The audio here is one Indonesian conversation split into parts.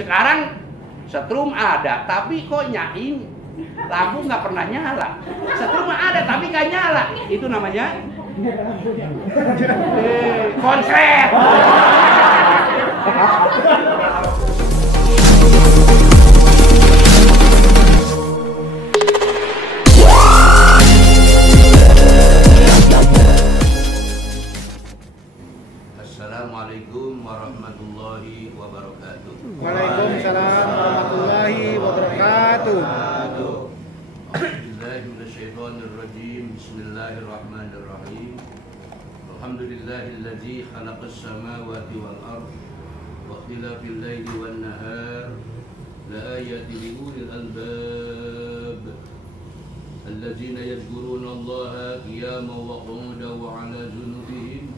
Sekarang setrum ada, tapi kok nyaing lampu nggak pernah nyala. Setrum ada, tapi nggak nyala. Itu namanya konslet. Assalamualaikum warahmatullahi wabarakatuh. Waalaikumsalam warahmatullahi wabarakatuh. A'udzubillahiminasyaitonirrajim. Bismillahirrahmanirrahim. Alhamdulillahilladzi khalaqas samawati wal ardh wa ikhtilafil laili wan nahar la ayatin li ulil albab alladzina yadhkuruna Allaha qiyaman wa qu'udan wa 'ala junubihim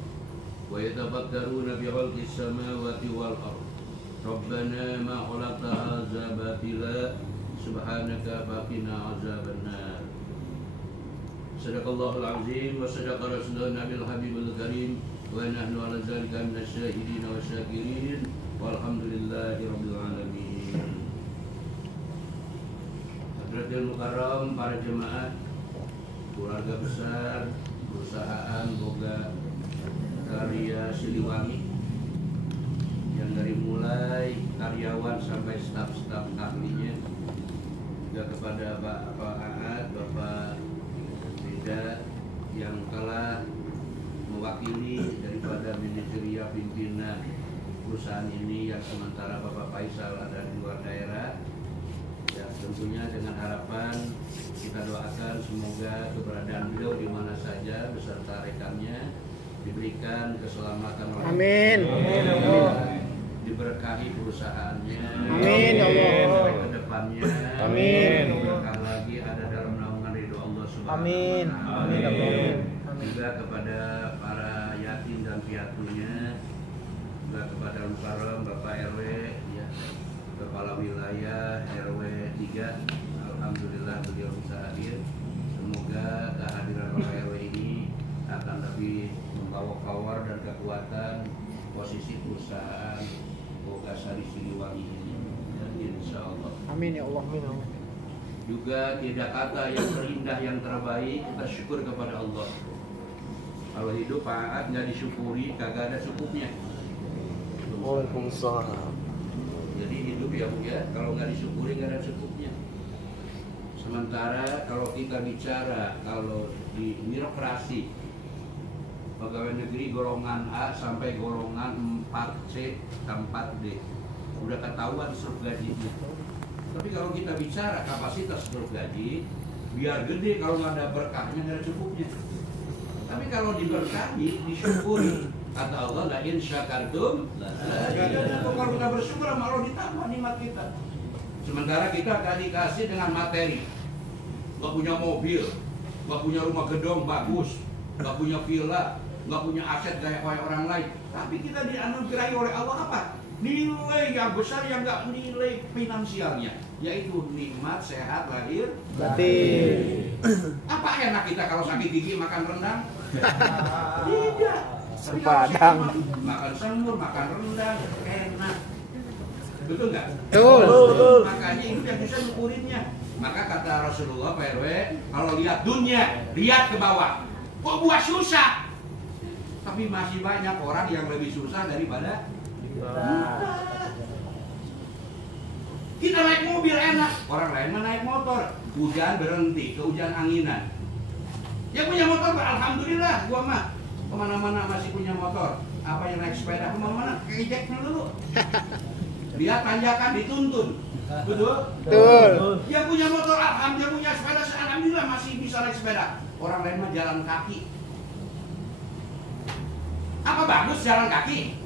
wa yatafakkaruna fi khalqis samawati wal ardh Rabbana ma khalaqta hadza batila subhanaka faqina azabannar. Sadaqallahul azim wa sadaqa rasuluna nabil habibul karim wa nahnu ala dzalika minasyahidin wa syakirin walhamdulillahi rabbil alamin. Hadratil mukarram, para jemaah, keluarga besar, perusahaan Boga Karya Siliwangi, yang dari mulai karyawan sampai staf-staf ahlinya, juga kepada Bapak Aad, Bapak Rida yang telah mewakili daripada manajerial pimpinan perusahaan ini, yang sementara Bapak Faisal ada di luar daerah. Ya, tentunya dengan harapan kita doakan semoga keberadaan beliau di mana saja beserta rekannya diberikan keselamatan oleh Amin. Amin. Diberkahi perusahaannya. Amin ya Allah. Sampai ke depannya. Amin. Berkah lagi ada dalam naungan ridho Allah Subhanahu Amin. wa ta'ala. Amin. Amin. Juga kepada para yatim dan piatunya, juga kepada Mukarram Bapak RW ya, Kepala Wilayah RW 3. Alhamdulillah beliau bisa hadir. Semoga kehadiran Bapak RW ini akan lebih membawa power dan kekuatan posisi perusahaan Boga Sari Siliwangi ini, dan insya Allah. Amin ya Allah. Amin. Juga tidak kata yang terindah yang terbaik, kita syukur kepada Allah. Kalau hidup Pak Aad nggak disyukuri, kagak ada cukupnya. Waalaikumsalam. Jadi hidup ya Bu ya, kalau nggak disyukuri nggak ada cukupnya. Sementara kalau kita bicara kalau di birokrasi, pegawai negeri golongan A sampai golongan 4C dan 4D udah ketahuan struk gajinya. Tapi kalau kita bicara kapasitas struk gaji, biar gede kalau nggak ada berkahnya nggak ada cukupnya. Tapi kalau diberkahi, disyukuri, kata Allah, la in syakartum kalau kita bersyukur sama Allah ditambah nikmat kita. Sementara kita gak dikasih dengan materi, nggak punya mobil, nggak punya rumah gedung bagus, nggak punya villa, nggak punya aset kayak orang lain, tapi kita dianugerahi oleh Allah apa? Nilai yang besar yang nggak nilai finansialnya, yaitu nikmat sehat lahir batin. Apa enak kita kalau sakit gigi makan rendang? Tidak. Sepadang. Makan semur, makan rendang, enak. Betul nggak? Betul. Makanya itu yang bisa ngukurinnya. Maka kata Rasulullah Pak RW, kalau lihat dunia, lihat ke bawah. Kok gua susah? Tapi masih banyak orang yang lebih susah daripada kita. Kita naik mobil enak, orang lain mah naik motor. Hujan berhenti, kehujan anginan. Yang punya motor, alhamdulillah, gua mah kemana-mana masih punya motor. Apa yang naik sepeda kemana-mana, kejek dulu. Lihat tanjakan dituntun, betul? Betul. Yang punya motor, alhamdulillah, punya sepeda, alhamdulillah masih bisa naik sepeda. Orang lain mah jalan kaki. Apa bagus jalan kaki?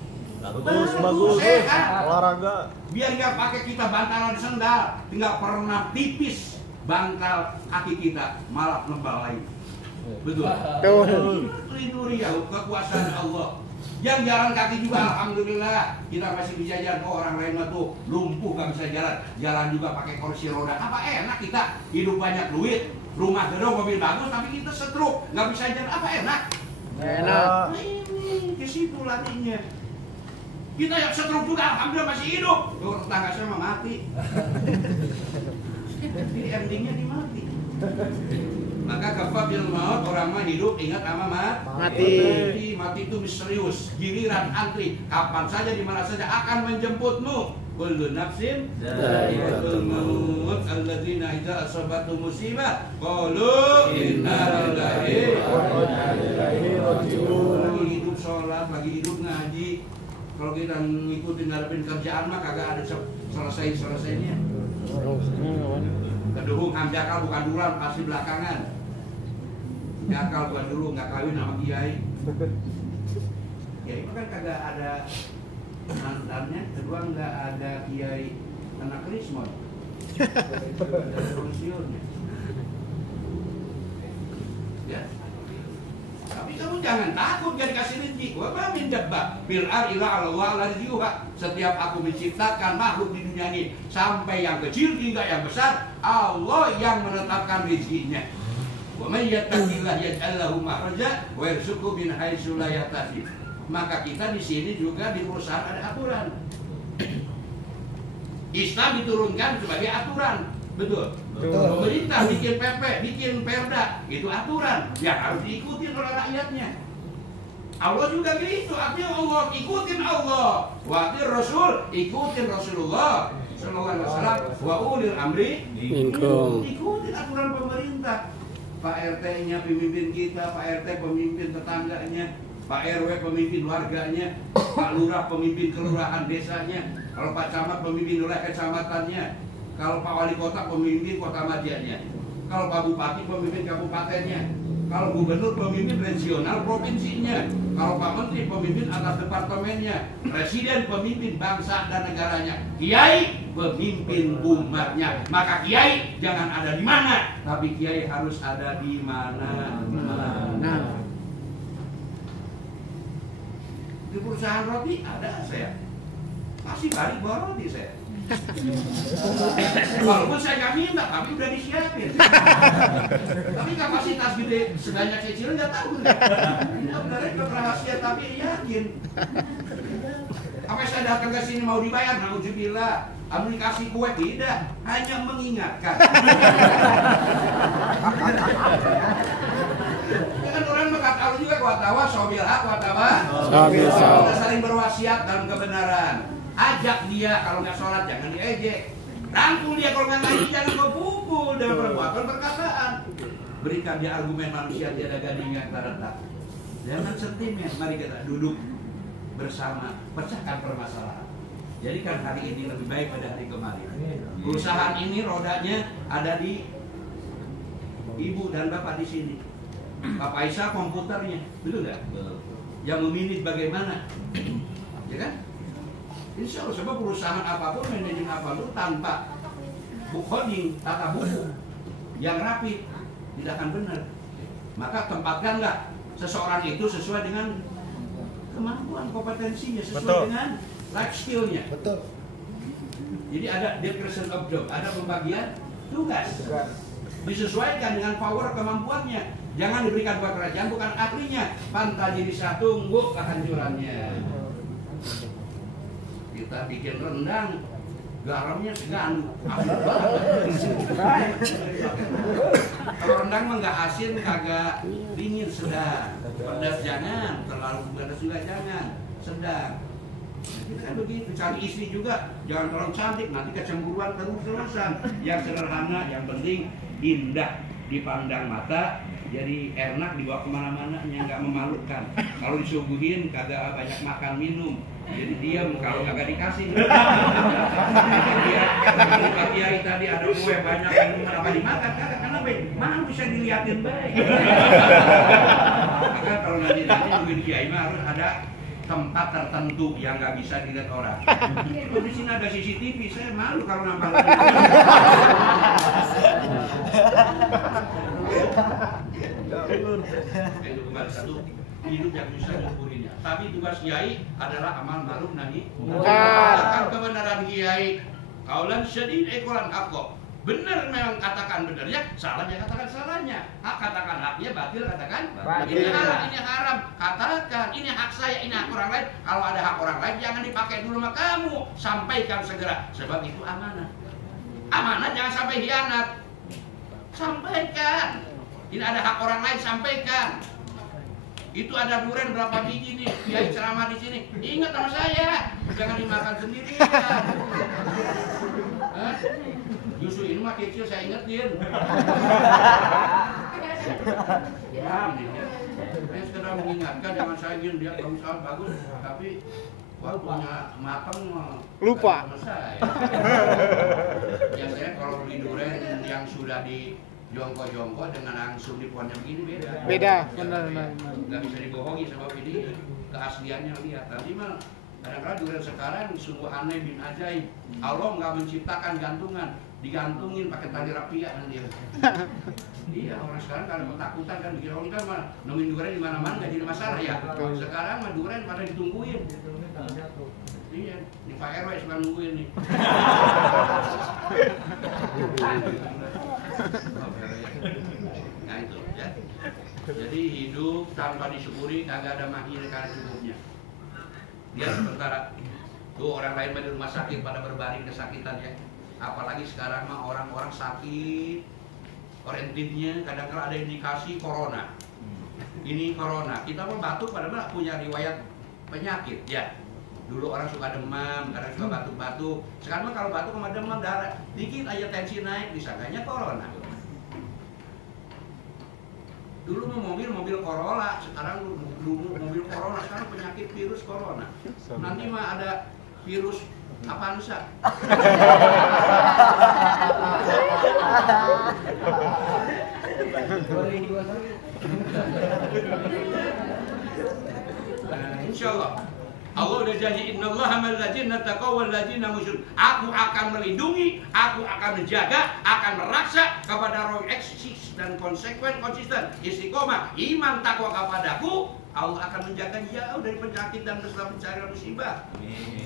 Bagus. Sehat. Olahraga. Biar nggak pakai kita bantalan sendal, nggak pernah tipis bantal kaki kita, malah nebal lain. Betul. Lindungi ya kekuasaan Allah. Yang jalan kaki juga alhamdulillah kita masih bisa jalan. Oh, orang lain mah tuh lumpuh nggak bisa jalan, jalan juga pakai kursi roda. Apa enak kita hidup banyak duit, rumah gedung, mobil bagus, tapi kita stroke nggak bisa jalan. Apa enak? Enak. Ini ke situ larinya. Kita yang stroke juga, alhamdulillah masih hidup. Tuh tetangga saya mah mati. Jadi endingnya dimati. Maka kafabil maut, orang mah hidup ingat sama Mati. Mati itu misterius, giliran antri, kapan saja di mana saja akan menjemputmu. Kullu nafsin dha'iqatul maut. Alladzina idza asabatu musibah qalu inna lillahi wa inna ilaihi raji'un. Lagi hidup sholat, lagi hidup ngaji. Kalau kita ngikutin ngarepin kerjaan mah kagak ada selesainya. Keduhung hamjakal bukan duluan, pasti belakangan. Jakal bukan dulu, nggak kawin sama kiai. Kiai kan kagak ada mantannya. Kedua nggak ada kiai anak Krismon. Ada solusinya. Ya. Tapi kamu jangan takut gak dikasih rezeki. Wa ma min dabba bil ardi illa Allah la rizquha. Setiap aku menciptakan makhluk di dunia ini, sampai yang kecil hingga yang besar, Allah yang menetapkan rezekinya. Wa may yattaqillah yaj'al lahu makhraja wa yarzuqhu min haitsu la yahtasib. Maka kita di sini juga di perusahaan ada aturan. Islam diturunkan sebagai aturan. Betul. Pemerintah bikin PP, bikin perda, itu aturan yang harus diikuti oleh rakyatnya. Allah juga gitu, artinya Allah ikutin Allah, watir Rasul ikutin Rasulullah Sallallahu Alaihi Wasallam, wa ulil amri minkum. Ikutin aturan pemerintah. Pak RT-nya pemimpin kita, Pak RT pemimpin tetangganya, Pak RW pemimpin warganya, Pak Lurah pemimpin kelurahan desanya, kalau Pak Camat pemimpin wilayah kecamatannya, kalau Pak Wali Kota pemimpin kota madianya, kalau Pak Bupati pemimpin kabupatennya, kalau Gubernur pemimpin regional provinsinya, kalau Pak Menteri pemimpin atas departemennya, Presiden pemimpin bangsa dan negaranya, Kiai pemimpin umatnya. Maka Kiai jangan ada di mana, tapi Kiai harus ada di mana. Di perusahaan roti ada saya, masih balik bawa roti saya. Walaupun saya nggak minta, tapi udah disiapin. Tapi kapasitas gede sebanyak kecil nggak tahu. Ini sebenarnya rahasia tapi yakin. Apa saya datang ke sini mau dibayar? Nauzubillah. Amun dikasih kue tidak, hanya mengingatkan. Kan orang berkata Allah juga watawa sobilhak watawa. Kita saling berwasiat dalam kebenaran. Ajak dia, kalau nggak sholat jangan diejek. Rangkul dia kalau nggak ngaji jangan kau pukul dalam perbuatan perkataan. Berikan dia argumen manusia tiada gading yang terletak. Jangan sentimen, mari kita duduk bersama, pecahkan permasalahan. Jadikan hari ini lebih baik pada hari kemarin. Perusahaan ini rodanya ada di ibu dan bapak di sini. Bapak Isa komputernya, betul nggak? Yang memilih bagaimana, ya kan? Insya Allah sebab perusahaan apapun, manajemen apapun tanpa book holding, tata buku yang rapi tidak akan benar. Maka tempatkanlah seseorang itu sesuai dengan kemampuan, kompetensinya, sesuai dengan life skill-nya. Betul. Jadi ada division of job, ada pembagian tugas. Disesuaikan dengan power kemampuannya. Jangan diberikan buat kerajaan bukan ahlinya. Pantai bisa tunggu kehancurannya. Kita bikin rendang, garamnya segan. Kalau rendang mah nggak asin, kagak dingin, sedang. Pedas jangan, terlalu pedas juga jangan, sedang. Kita kan begitu, cari istri juga jangan terlalu cantik, nanti kecemburuan terus-terusan. Yang sederhana, yang penting indah dipandang mata, jadi enak dibawa kemana-mana, yang nggak memalukan. Kalau disuguhin kagak banyak makan minum, jadi diam kalau kagak dikasih. Dia Pak Kiai tadi ada kue banyak minuman apa dimakan, kagak karena mana bisa dilihatin baik. Maka kalau nanti nungguin Kiai mah harus ada tempat tertentu yang nggak bisa dilihat orang. Kalau di sini ada CCTV, saya malu kalau nampak. Itu kembali satu hidup yang bisa disyukurinya. Tapi tugas Kiai adalah amal ma'ruf nahi munkar. Kebenaran Kiai, kaulan syadid ekolan haqq. Benar memang katakan benernya, salahnya katakan salahnya. Hak katakan haknya, batil katakan Batil. ini haram. Katakan ini hak saya, ini hak orang lain. Kalau ada hak orang lain jangan dipakai dulu sama kamu. Sampaikan segera, sebab itu amanah. Amanah jangan sampai hianat. Sampaikan. Ini ada hak orang lain, sampaikan. Itu ada durian berapa biji nih, kiai ceramah di sini. Ingat sama saya, jangan dimakan sendirian. Hah? Justru ini mah kecil saya ingetin. Ya, ini ya. Saya sekedar mengingatkan, jangan saya gini dia bagus, tapi waktunya matang Lupa. sama saya. Biasanya kalau beli durian yang sudah di jongkok-jongkok dengan langsung di pohonnya begini beda. Beda, Ya, benar. nggak bisa dibohongi sebab ini keasliannya lihat. Nanti mah kadang-kadang durian sekarang sungguh aneh bin ajaib. Allah nggak menciptakan gantungan, digantungin pakai tali rapia nanti. Iya, orang sekarang kalau ketakutan kan bikin orang kan mah nemuin durian di mana-mana nggak jadi masalah ya. Sekarang mah durian pada ditungguin. Iya, ini Pak RW suka nungguin nih. Nah itu ya. Jadi hidup tanpa disyukuri kagak ada maknanya karena cukupnya. Dia sementara tuh orang lain di rumah sakit pada berbaring kesakitan ya. Apalagi sekarang mah orang-orang sakit orientidnya kadang-kadang ada indikasi corona. Ini corona. Kita mah batuk padahal punya riwayat penyakit ya. Dulu orang suka demam, kadang suka batuk-batuk. Sekarang mah kalau batuk sama demam darah dikit aja tensi naik, disangkanya corona. Dulu mau mobil Corolla, sekarang dulu mobil Corona, sekarang penyakit virus corona. Nanti mah ada virus Avanza. Insya Allah Allah udah janji innallaha ma'al ladzina taqaw wal ladzina musyrik. Aku akan melindungi, aku akan menjaga, akan meraksa kepada orang eksis dan konsisten, istiqomah, iman takwa kepadaku. Allah akan menjaga jauh dari penyakit dan bencana musibah.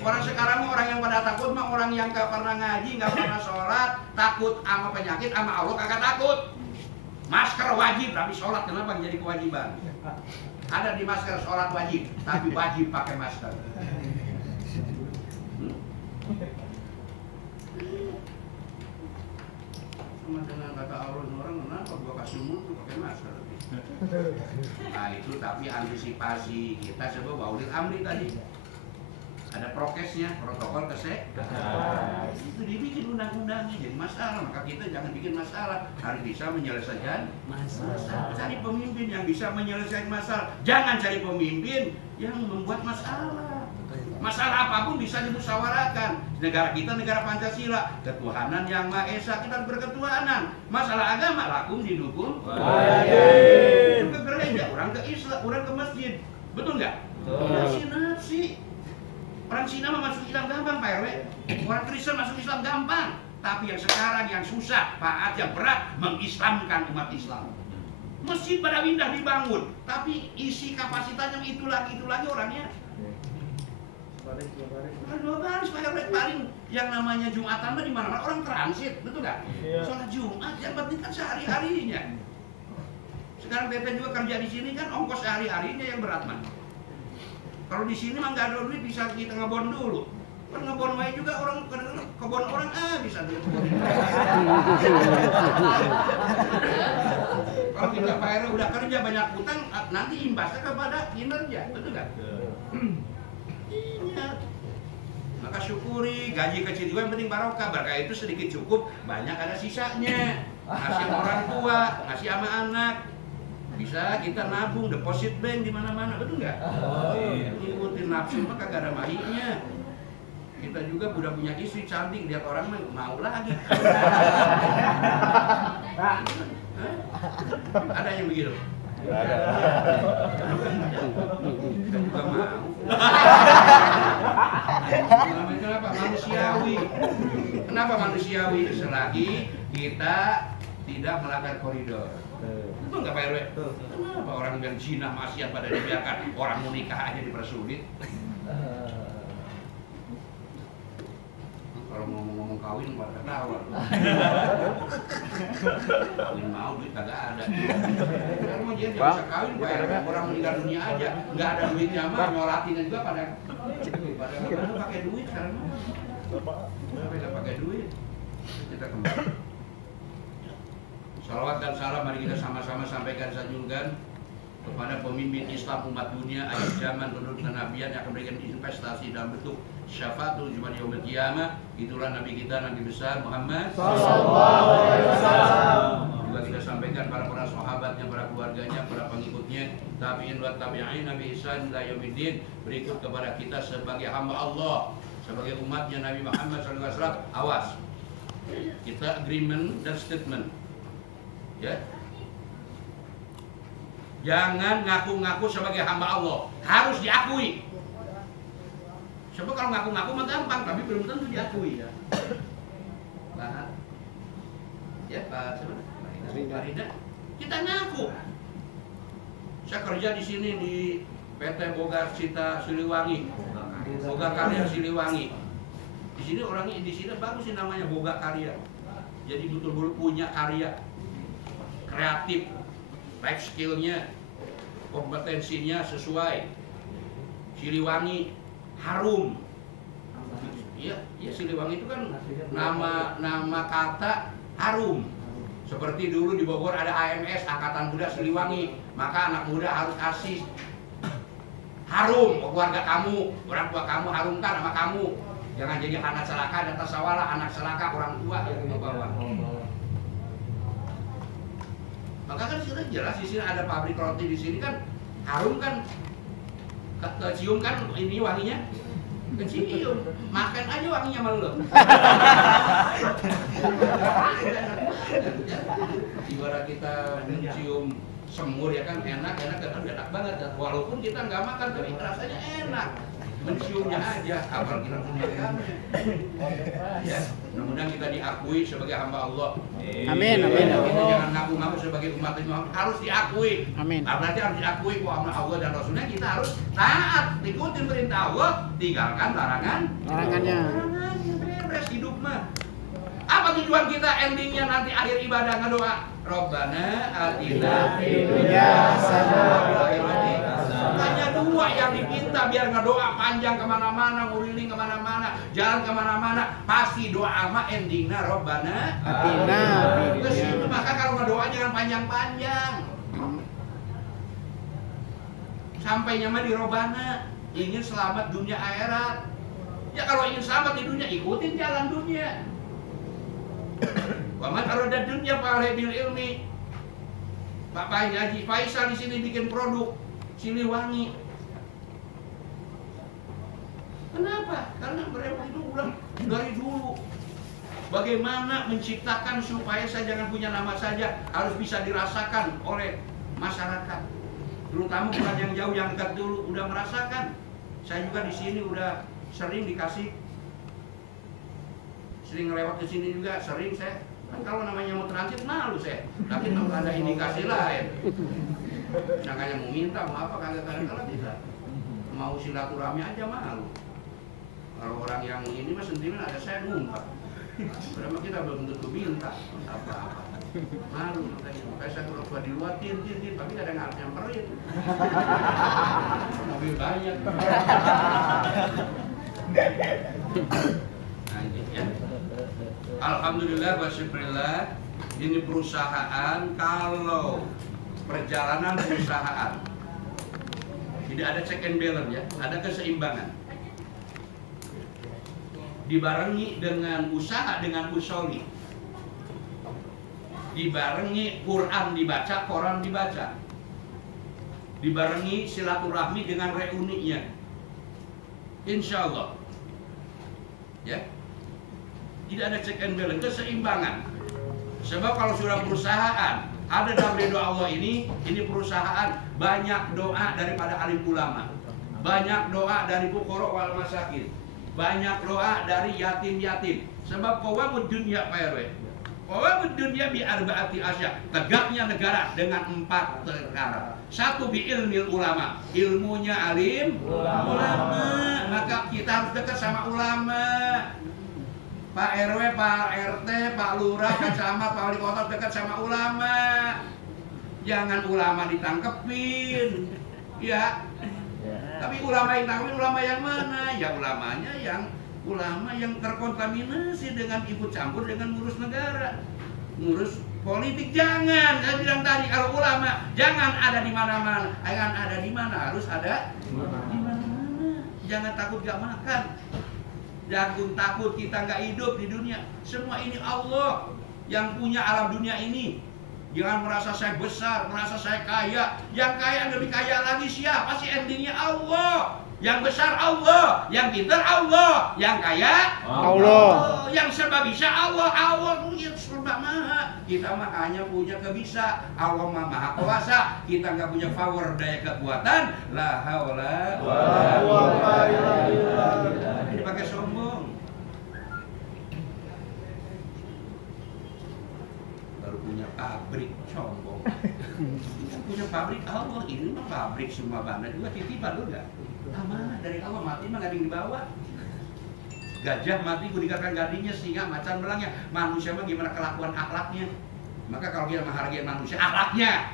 Orang sekarang orang yang pada takut mah orang yang gak pernah ngaji, gak pernah sholat, takut sama penyakit, sama Allah kagak takut. Masker wajib, tapi sholat kenapa jadi kewajiban? Ada di masker sholat wajib, tapi wajib pakai masker. Sama dengan kata Allah orang kenapa gua kasih mutu pakai masker? Nah itu tapi antisipasi kita sebab baulil amri tadi. Ada prokesnya, protokol kesehatan. Itu dibikin undang-undangnya jadi masalah, maka kita jangan bikin masalah, harus bisa menyelesaikan masalah. Cari pemimpin yang bisa menyelesaikan masalah, jangan cari pemimpin yang membuat masalah. Masalah apapun bisa dimusyawarahkan. Negara kita negara Pancasila, ketuhanan yang Maha Esa, kita berketuhanan. Masalah agama lakum didukung. Ke gereja, orang ke Islam, orang ke masjid, betul nggak? Nafsi. Orang Cina mah masuk Islam gampang, Pak RW. Orang Kristen masuk Islam gampang. Tapi yang sekarang yang susah, Pak, yang berat, mengislamkan umat Islam. Masjid pada indah dibangun, tapi isi kapasitasnya itu lagi orangnya. Dua baris, Pak RW. Paling yang namanya Jumatan mah di mana-mana orang transit, betul nggak? Sholat Jumat, yang penting kan sehari-harinya. Sekarang Tete juga kerja di sini kan ongkos sehari-harinya yang berat mah. Kalau di sini mah nggak ada duit bisa kita ngebon dulu. Kan ngebon wae juga orang kebon orang bisa duit. Kalau kita Pak RW udah kerja banyak utang, nanti imbasnya kepada kinerja, betul nggak? Ingat. Maka syukuri, gaji kecil juga yang penting barokah. Berkah itu sedikit cukup, banyak ada sisanya. Ngasih orang tua, ngasih sama anak. Bisa kita nabung, deposit bank di mana-mana, betul nggak? Ngikutin nafsu mah kagak ada mahiknya. Kita juga udah punya istri cantik, lihat orang mah mau lagi. Ada yang begitu? Ada. Kita juga mau. Kenapa manusiawi? Kenapa manusiawi? Selagi kita tidak melanggar koridor. Betul nggak Pak RW? Kenapa orang yang zina maksiat pada dibiarkan, orang mau nikah aja dipersulit? Kalau kalau ngomong kawin pada ketawa. Kawin mau duit kagak ada. Kalau mau dia bisa kawin kayak orang meninggal dunia aja, nggak ada duitnya mah nyolatinnya juga pada pakai duit sekarang mah. Nggak pakai duit. Kita kembali. Salawat dan salam mari kita sama-sama sampaikan sanjungan kepada pemimpin Islam umat dunia akhir zaman penuh kenabian yang akan memberikan investasi dalam bentuk syafaatul jumat yaumil qiyamah. Itulah nabi kita, nabi besar Muhammad sallallahu alaihi wasallam. Juga kita sampaikan para sahabatnya, para keluarganya, para pengikutnya, tabi'in wa tabi'in nabi ihsan ila yaumiddin. Berikut kepada kita sebagai hamba Allah, sebagai umatnya Nabi Muhammad sallallahu alaihi wasallam. Awas. Kita agreement dan statement. Ya. Jangan ngaku-ngaku sebagai hamba Allah, harus diakui. Sebab kalau ngaku-ngaku mah gampang, tapi belum tentu diakui ya. Pak, ya Pak, Farida, kita ngaku. Saya kerja di sini di PT Boga Cita Siliwangi, Boga Karya Siliwangi. Di sini orangnya di sini bagus sih namanya Boga Karya. Jadi betul-betul punya karya, kreatif. Baik skillnya, kompetensinya sesuai. Siliwangi harum. Iya, Siliwangi itu kan nama kata harum. Seperti dulu di Bogor ada AMS, Angkatan Muda Siliwangi. Maka anak muda harus asih harum keluarga kamu, orang tua kamu harumkan sama kamu. Jangan jadi anak celaka dan tasawala, anak celaka orang tua yang membawa. Maka kan sudah jelas di sini ada pabrik roti di sini kan harum kan, kecium kan ini wanginya, kecium, makan aja wanginya malu. Ibarat kita mencium semur ya kan enak banget. Walaupun kita nggak makan tapi rasanya enak. Menciumnya aja, apalagi langsung makan. Ya, mudah-mudahan kita diakui sebagai hamba Allah. Amin. Kita jangan ngaku-ngaku sebagai umat Islam, harus diakui. Amin. Berarti harus diakui bahwa Allah dan Rasulnya kita harus taat, ikutin perintah Allah, tinggalkan larangannya. Beres hidup mah. Apa tujuan kita endingnya nanti akhir ibadah ngedoa? Rabbana atina fid dunya hasanah. Hanya dua yang diminta biar ngedoa panjang kemana-mana, nguriling kemana-mana, jalan kemana-mana, pasti doa mah endingnya Rabbana atina. Itu maka kalau ngedoa jangan panjang-panjang. Sampainya mah di Rabbana, ingin selamat dunia akhirat. Ya kalau ingin selamat di dunia, ikutin jalan dunia. Waman arada dunia fa'alaihi bil ilmi. Pak Haji Faisal di sini bikin produk Siliwangi. Kenapa? Karena mereka itu udah dari dulu. Bagaimana menciptakan supaya saya jangan punya nama saja, harus bisa dirasakan oleh masyarakat. Terutama bukan yang jauh, yang dekat dulu udah merasakan. Saya juga di sini udah sering dikasih, sering lewat ke sini juga, sering saya. Kan kalau namanya mau transit malu saya. Tapi kalau ada indikasi lain, sangkanya mau minta, mau apa, kadang-kadang tidak. Mau silaturahmi aja malu. Kalau orang yang ini mah sentimen ada saya numpah. Padahal kita belum tentu minta apa-apa. Malu makanya saya kalau di luar tin, tapi kadang nggak nyamperin. Mobil banyak. Lanjut ya. Alhamdulillah wa syukurillah. Ini perusahaan, kalau perjalanan perusahaan tidak ada check and balance ya, ada keseimbangan. Dibarengi dengan usaha, dengan usoli. Dibarengi Quran dibaca, Quran dibaca. Dibarengi silaturahmi dengan reuninya. Insya Allah. Ya. Tidak ada check and balance, keseimbangan. Sebab kalau sudah perusahaan, ada dalam ridho Allah ini perusahaan, banyak doa daripada alim ulama, banyak doa dari fuqara wal masakin, banyak doa dari yatim-yatim. Sebab qawamud dunya Pak RW, qawamud dunya bi arba'ati asya, tegaknya negara dengan 4 perkara. Satu bi ilmil ulama, ilmunya alim ulama. Maka kita harus dekat sama ulama. Pak RW, Pak RT, Pak Lurah, Pak Camat, Pak Wali Kota dekat sama ulama. Jangan ulama ditangkepin, ya. Tapi ulama yang tangkepin ulama yang mana? Ya ulamanya yang terkontaminasi dengan ikut campur dengan ngurus negara, ngurus politik. Jangan, saya bilang tadi, kalau ulama jangan ada di mana-mana, jangan ada di mana, harus ada di mana-mana. Jangan takut gak makan. Jangan takut kita nggak hidup di dunia. Semua ini Allah yang punya alam dunia ini. Jangan merasa saya besar, merasa saya kaya. Yang kaya lebih kaya lagi siapa sih? Endingnya Allah. Yang besar Allah, yang pintar Allah, yang kaya Allah. yang serba bisa Allah. Allah punya serba maha. Kita mah hanya punya kebisa. Allah mah maha kuasa. Kita nggak punya power, daya kekuatan. La haula wala quwwata illa billah. Ini pakai sombong. Baru punya pabrik sombong. Kita punya pabrik Allah. Ini mah pabrik semua banda juga titipan lu nggak? Amanah dari Allah, mati mah nggak ada yang dibawa. Gajah mati gudikan gadinya, singa, macan, belangnya. Manusia mah gimana kelakuan akhlaknya? Maka kalau kita menghargai manusia, akhlaknya.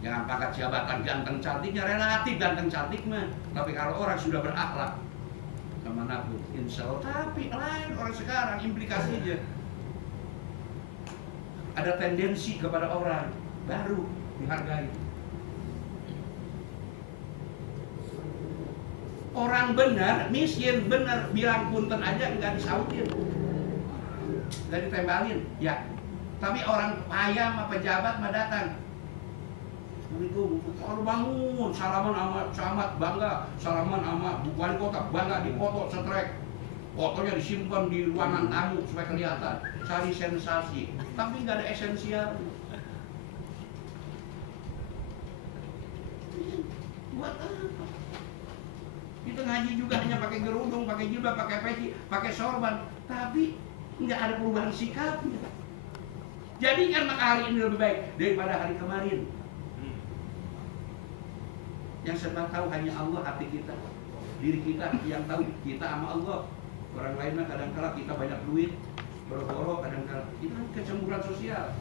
Jangan pangkat jabatan, ganteng cantiknya relatif, ganteng cantik mah. Tapi kalau orang sudah berakhlak, kemanapun, insya Allah. Tapi lain orang sekarang, implikasinya ada tendensi kepada orang baru dihargai. Orang benar, miskin benar, bilang punten aja nggak disautin, nggak ditembalin, ya. Tapi orang kaya sama pejabat mah datang. Assalamualaikum, kalau bangun, salaman sama camat bangga, salaman sama wali kota bangga, dipoto setrek, fotonya disimpan di ruangan tamu supaya kelihatan, cari sensasi, tapi nggak ada esensial. Buat apa? Kita ngaji juga hanya pakai gerudung, pakai jilbab, pakai peci, pakai sorban, tapi nggak ada perubahan sikapnya. Jadikan maka hari ini lebih baik daripada hari kemarin. Yang serba tahu hanya Allah, hati kita, diri kita yang tahu kita sama Allah. Orang lain mah kadang-kala kita banyak duit, boro-boro, kadang-kala kita kecemburuan sosial.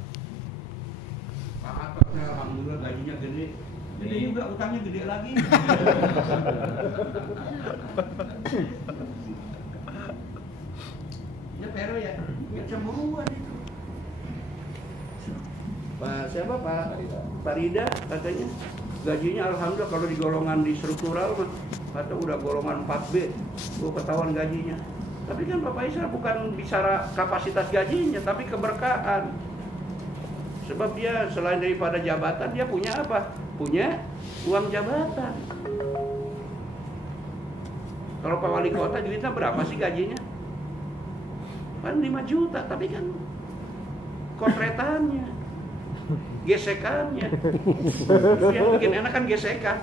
Pak Hatta, alhamdulillah gajinya gede. Gede juga, utangnya gede lagi. Ya pero ya, kecemburuan itu. Pak siapa Pak Rida katanya gajinya alhamdulillah kalau di golongan di struktural mah kata udah golongan 4B, ketahuan gajinya. Tapi kan Bapak Isra bukan bicara kapasitas gajinya, tapi keberkahan. Sebab dia selain daripada jabatan dia punya apa? Punya uang jabatan. Kalau Pak Wali Kota duitnya berapa sih gajinya? Kan 5 juta, tapi kan kontretannya, gesekannya. Yang bikin enak kan gesekan.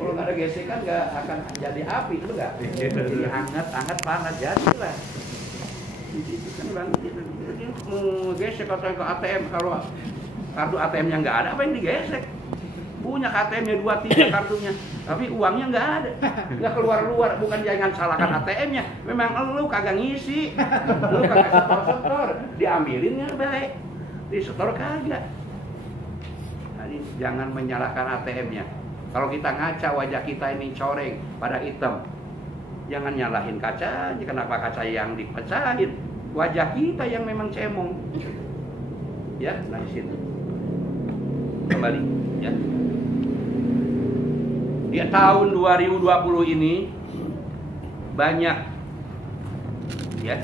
Kalau nggak ada gesekan nggak akan jadi api, itu nggak? Jadi hangat panas jadilah. Itu kan bang, gesek atau ke ATM, kalau kartu ATM-nya nggak ada, apa yang digesek? Punya ATM-nya 2-3 kartunya, tapi uangnya nggak ada, nggak keluar-luar. Bukan jangan salahkan ATM-nya, memang lu kagak ngisi, lu kagak setor-setor, diambilinnya baik, disetor kagak. Jadi jangan menyalahkan ATM-nya. Kalau kita ngaca wajah kita ini coreng pada hitam, jangan nyalahin kacanya. Kenapa kaca yang dipecahin? Wajah kita yang memang cemong. Ya, nah di situ. Kembali, ya. Di tahun 2020 ini banyak, ya,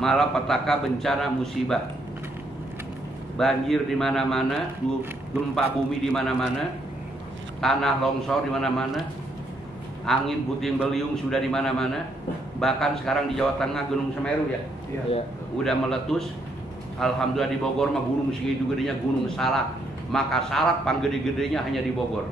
malapetaka, bencana, musibah, banjir di mana-mana, gempa bumi di mana-mana, tanah longsor di mana-mana, angin puting beliung sudah di mana-mana. Bahkan sekarang di Jawa Tengah Gunung Semeru ya, udah meletus. Alhamdulillah di Bogor mah gunung segitu gedenya Gunung Salak. Maka salak panggede-gedenya hanya di Bogor.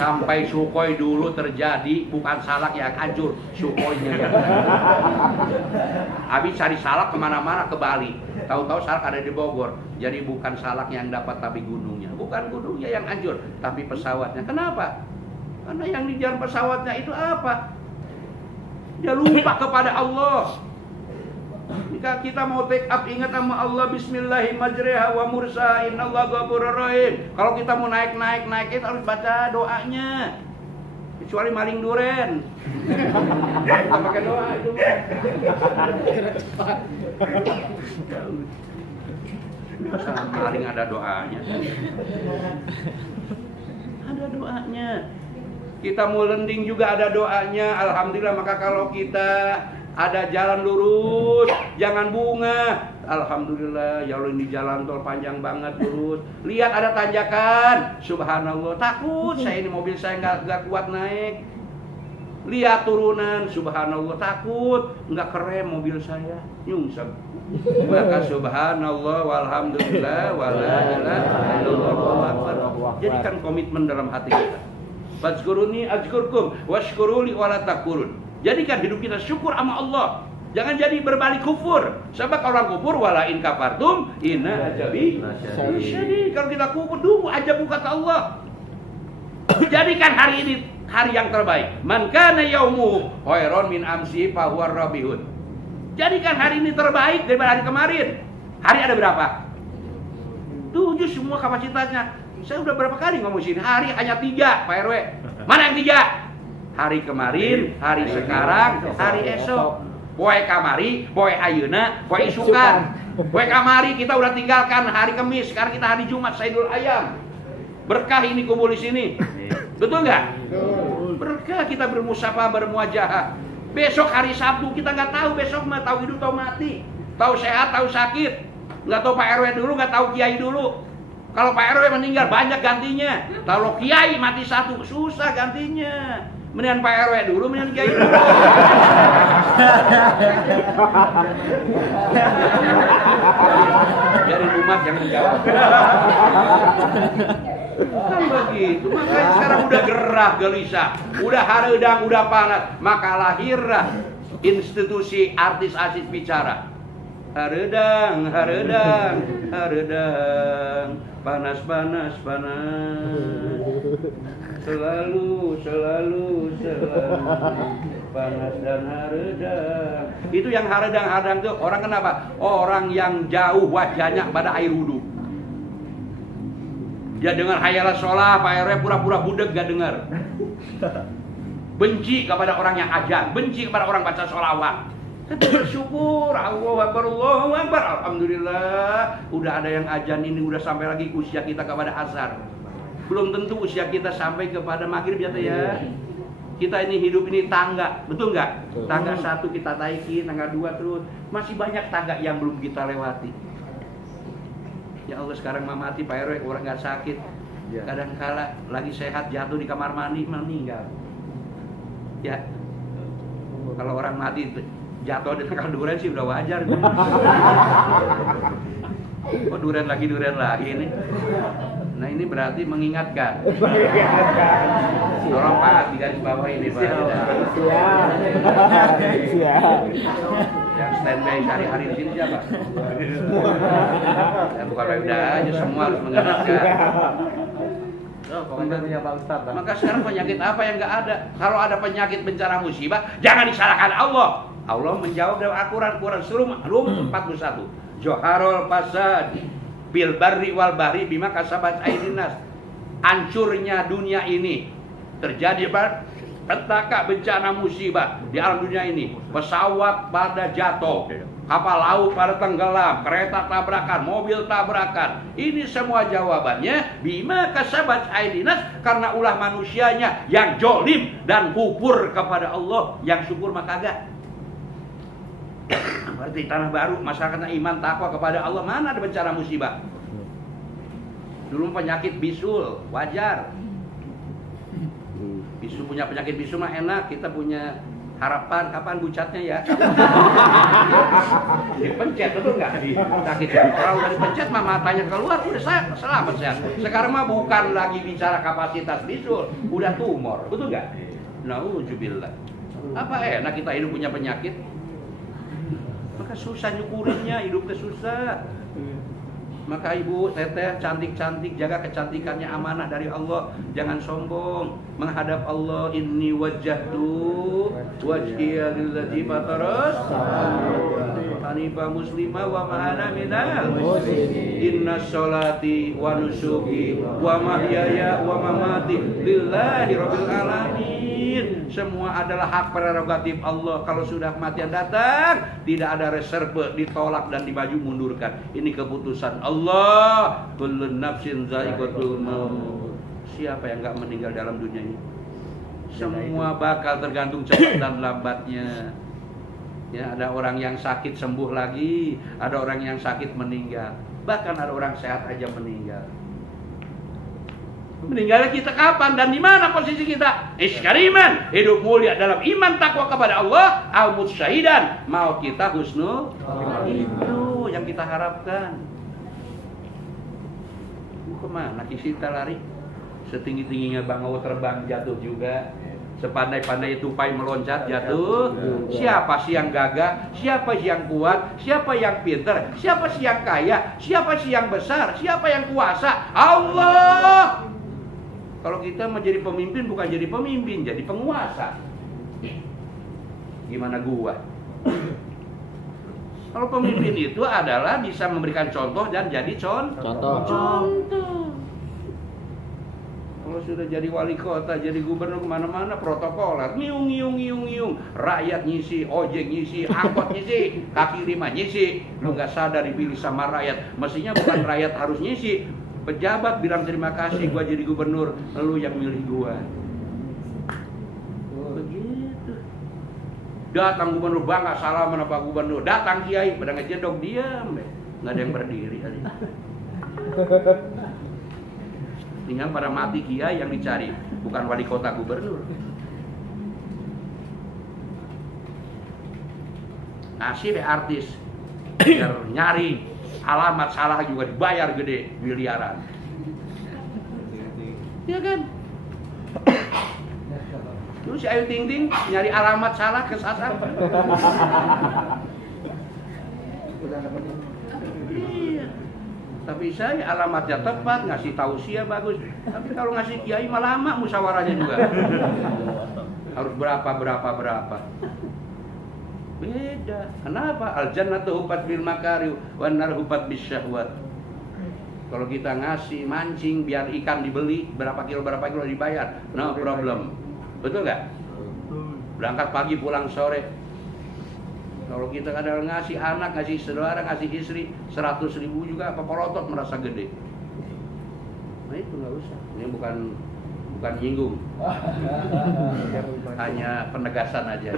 Sampai Sukhoi dulu terjadi, bukan salak yang hancur, Sukhoinya yang habis cari salak kemana-mana ke Bali. Tahu-tahu salak ada di Bogor. Jadi bukan salak yang dapat tapi gunungnya. Bukan gunungnya yang hancur, tapi pesawatnya. Kenapa? Karena yang di jalan pesawatnya itu apa? Dia lupa kepada Allah. Jika kita mau take up, ingat sama Allah, Bismillahirrahmanirrahim wa mursaha innallaha ghafurur rahim. Kalau kita mau naik itu harus baca doanya. Kecuali maling duren. Nggak pakai doa itu. Sama maling ada doanya. Ada doanya. Kita mau landing juga ada doanya. Alhamdulillah, maka kalau kita ada jalan lurus, jangan bunga. Alhamdulillah, ya Allah ini jalan tol panjang banget lurus. Lihat ada tanjakan, subhanallah. Takut saya ini mobil saya nggak kuat naik. Lihat turunan, subhanallah. Takut nggak kerem mobil saya, nyungsep. Maka subhanallah, walhamdulillah, wala ilaha illallah. Jadikan komitmen dalam hati kita. Fazkuruni azkurkum washkuruli wala takfurun. Jadikan hidup kita syukur sama Allah. Jangan jadi berbalik kufur. Sebab orang kufur wala in kafartum inna ajabi syadid. Kalau kita kufur dulu aja kata Allah. Jadikan hari ini hari yang terbaik. Man kana yaumuhu khairon min amsi fa huwa rabihun. Jadikan hari ini terbaik daripada hari kemarin. Hari ada berapa? 7 semua kapasitasnya. Saya udah berapa kali ngomong sini. Hari hanya 3, Pak RW. Mana yang 3? Hari kemarin, hari sekarang, hari esok. Poe kamari, poe ayeuna, poe isukan. Poe kamari kita udah tinggalkan hari Kamis, sekarang kita hari Jumat, Saidul Ayam. Berkah ini kumpul di sini. Betul nggak? Berkah kita bermusafah, bermuajahah. Besok hari Sabtu kita nggak tahu besok mah, tahu hidup tahu mati, tahu sehat tahu sakit. Nggak tahu Pak RW dulu, nggak tahu Kiai dulu. Kalau Pak RW meninggal banyak gantinya. Kalau Kiai mati satu susah gantinya. Mendingan Pak RW dulu, mendingan Kiai dulu. Biarin umat yang menjawab. Kan begitu. Makanya sekarang udah gerah gelisah, udah hareudang, udah panas. Maka lahirlah institusi artis bicara. Hareudang, hareudang, hareudang. Panas, panas, panas. Selalu panas dan hareudang. Itu yang hareudang tuh orang kenapa? Orang yang jauh wajahnya pada air wudhu. Dia dengar hayalah sholah, Pak RW pura-pura budeg gak dengar. Benci kepada orang yang azan, benci kepada orang baca sholawat. Kita bersyukur, Allahu Akbar, Allahu Akbar. Alhamdulillah, udah ada yang azan ini, udah sampai lagi usia kita kepada asar. Belum tentu usia kita sampai kepada maghrib ya. Kita ini hidup ini tangga, betul nggak? Tangga 1 kita naikin, tangga 2 terus. Masih banyak tangga yang belum kita lewati. Ya Allah, sekarang mah mati Pak RW, orang nggak sakit. Kadang-kala lagi sehat jatuh di kamar mandi meninggal. Ya, kalau orang mati jatuh di tengah duren sih udah wajar. Kok duren lagi ini. Nah ini berarti mengingatkan. Tolong Pak di garis bawah ini Pak. Siap. Yang standby sehari-hari di sini siapa? Ya, bukan udah aja, semua harus mengingatkan. Maka sekarang penyakit apa yang nggak ada? Kalau ada penyakit bencana musibah, jangan disalahkan Allah. Allah menjawab dalam Al-Quran Rum 41. Joharul fasad bil barri wal bahri bima kasabat aydin nas. Hancurnya dunia ini terjadi petaka bencana musibah di alam dunia ini. Pesawat pada jatuh, kapal laut pada tenggelam, kereta tabrakan, mobil tabrakan. Ini semua jawabannya bima kasabat aydin nas, karena ulah manusianya yang jolim dan kufur kepada Allah. Yang syukur maka kagak. Berarti tanah baru, masyarakatnya iman takwa kepada Allah, mana ada bencana musibah. Dulu penyakit bisul, wajar. Bisul punya penyakit bisul mah enak, kita punya harapan kapan bucatnya ya. Dipencet betul nggak? Sakit orang udah dipencet mah matanya keluar, udah selamat sehat. Sekarang mah bukan lagi bicara kapasitas bisul, udah tumor, betul nggak? Nauzubillah. Apa enak kita hidup punya penyakit? Maka susah nyukurinnya, hidupnya susah. Maka ibu, teteh, cantik-cantik, jaga kecantikannya, amanah dari Allah. Jangan sombong. Menghadap Allah, inni wajjahtu wajhiya lillati fataras hanifah muslimah wa ma'ana minal inna sholati wa nusuki wa mahyaya wa mamati lillahi rabbil alamin. Semua adalah hak prerogatif Allah. Kalau sudah kematian datang, tidak ada reserve, ditolak dan dimaju mundurkan. Ini keputusan Allah. Kullun nafsin za'iqatul maut. Siapa yang enggak meninggal dalam dunia ini? Semua bakal tergantung cepat dan lambatnya. Ya, ada orang yang sakit sembuh lagi, ada orang yang sakit meninggal. Bahkan ada orang sehat aja meninggal. Meninggalnya kita kapan dan di mana posisi kita? Iskariman, hidup mulia dalam iman takwa kepada Allah, al syahidan, mau kita husnul. Itu yang kita harapkan. Kemana kita lari? Setinggi-tingginya bangau terbang jatuh juga. Sepandai-pandai tupai meloncat jatuh. Siapa sih yang gagah? Siapa sih yang kuat? Siapa yang pintar? Siapa sih yang kaya? Siapa sih yang besar? Siapa yang kuasa? Allah. Kalau kita menjadi pemimpin bukan jadi pemimpin, jadi penguasa. Gimana gua? Kalau pemimpin itu adalah bisa memberikan contoh dan jadi contoh. Kalau sudah jadi wali kota, jadi gubernur kemana-mana protokoler, ngiung. Rakyat ngisi, ojek ngisi, angkot ngisi, kaki lima ngisi. Lu nggak sadar dipilih sama rakyat. Mestinya bukan rakyat harus ngisi. Pejabat bilang terima kasih gua jadi gubernur, lu yang milih gua. Begitu. Datang gubernur bangga salaman sama gubernur. Datang kiai pada ngejedok diam, nggak ada yang berdiri. Tinggal pada mati kiai yang dicari, bukan wali kota gubernur. Nasib artis biar nyari alamat salah juga dibayar gede miliaran. Ya kan? Terus si Ayu Ting Ting nyari alamat salah kesasar. Iya. Tapi saya alamatnya tepat, ngasih tausiah bagus. Tapi kalau ngasih kiai malah lama musyawarahnya juga. Harus berapa. Beda. Kenapa? Al-jannatu hufat bil makari wan nar hufat bis syahwat. Kalau kita ngasih mancing biar ikan dibeli berapa kilo dibayar, no problem. Betul nggak? Berangkat pagi pulang sore. Kalau kita kadang ngasih anak, ngasih saudara, ngasih istri 100.000 juga apa polotot merasa gede. Nah itu nggak usah. Ini bukan nyinggung. Hanya penegasan aja.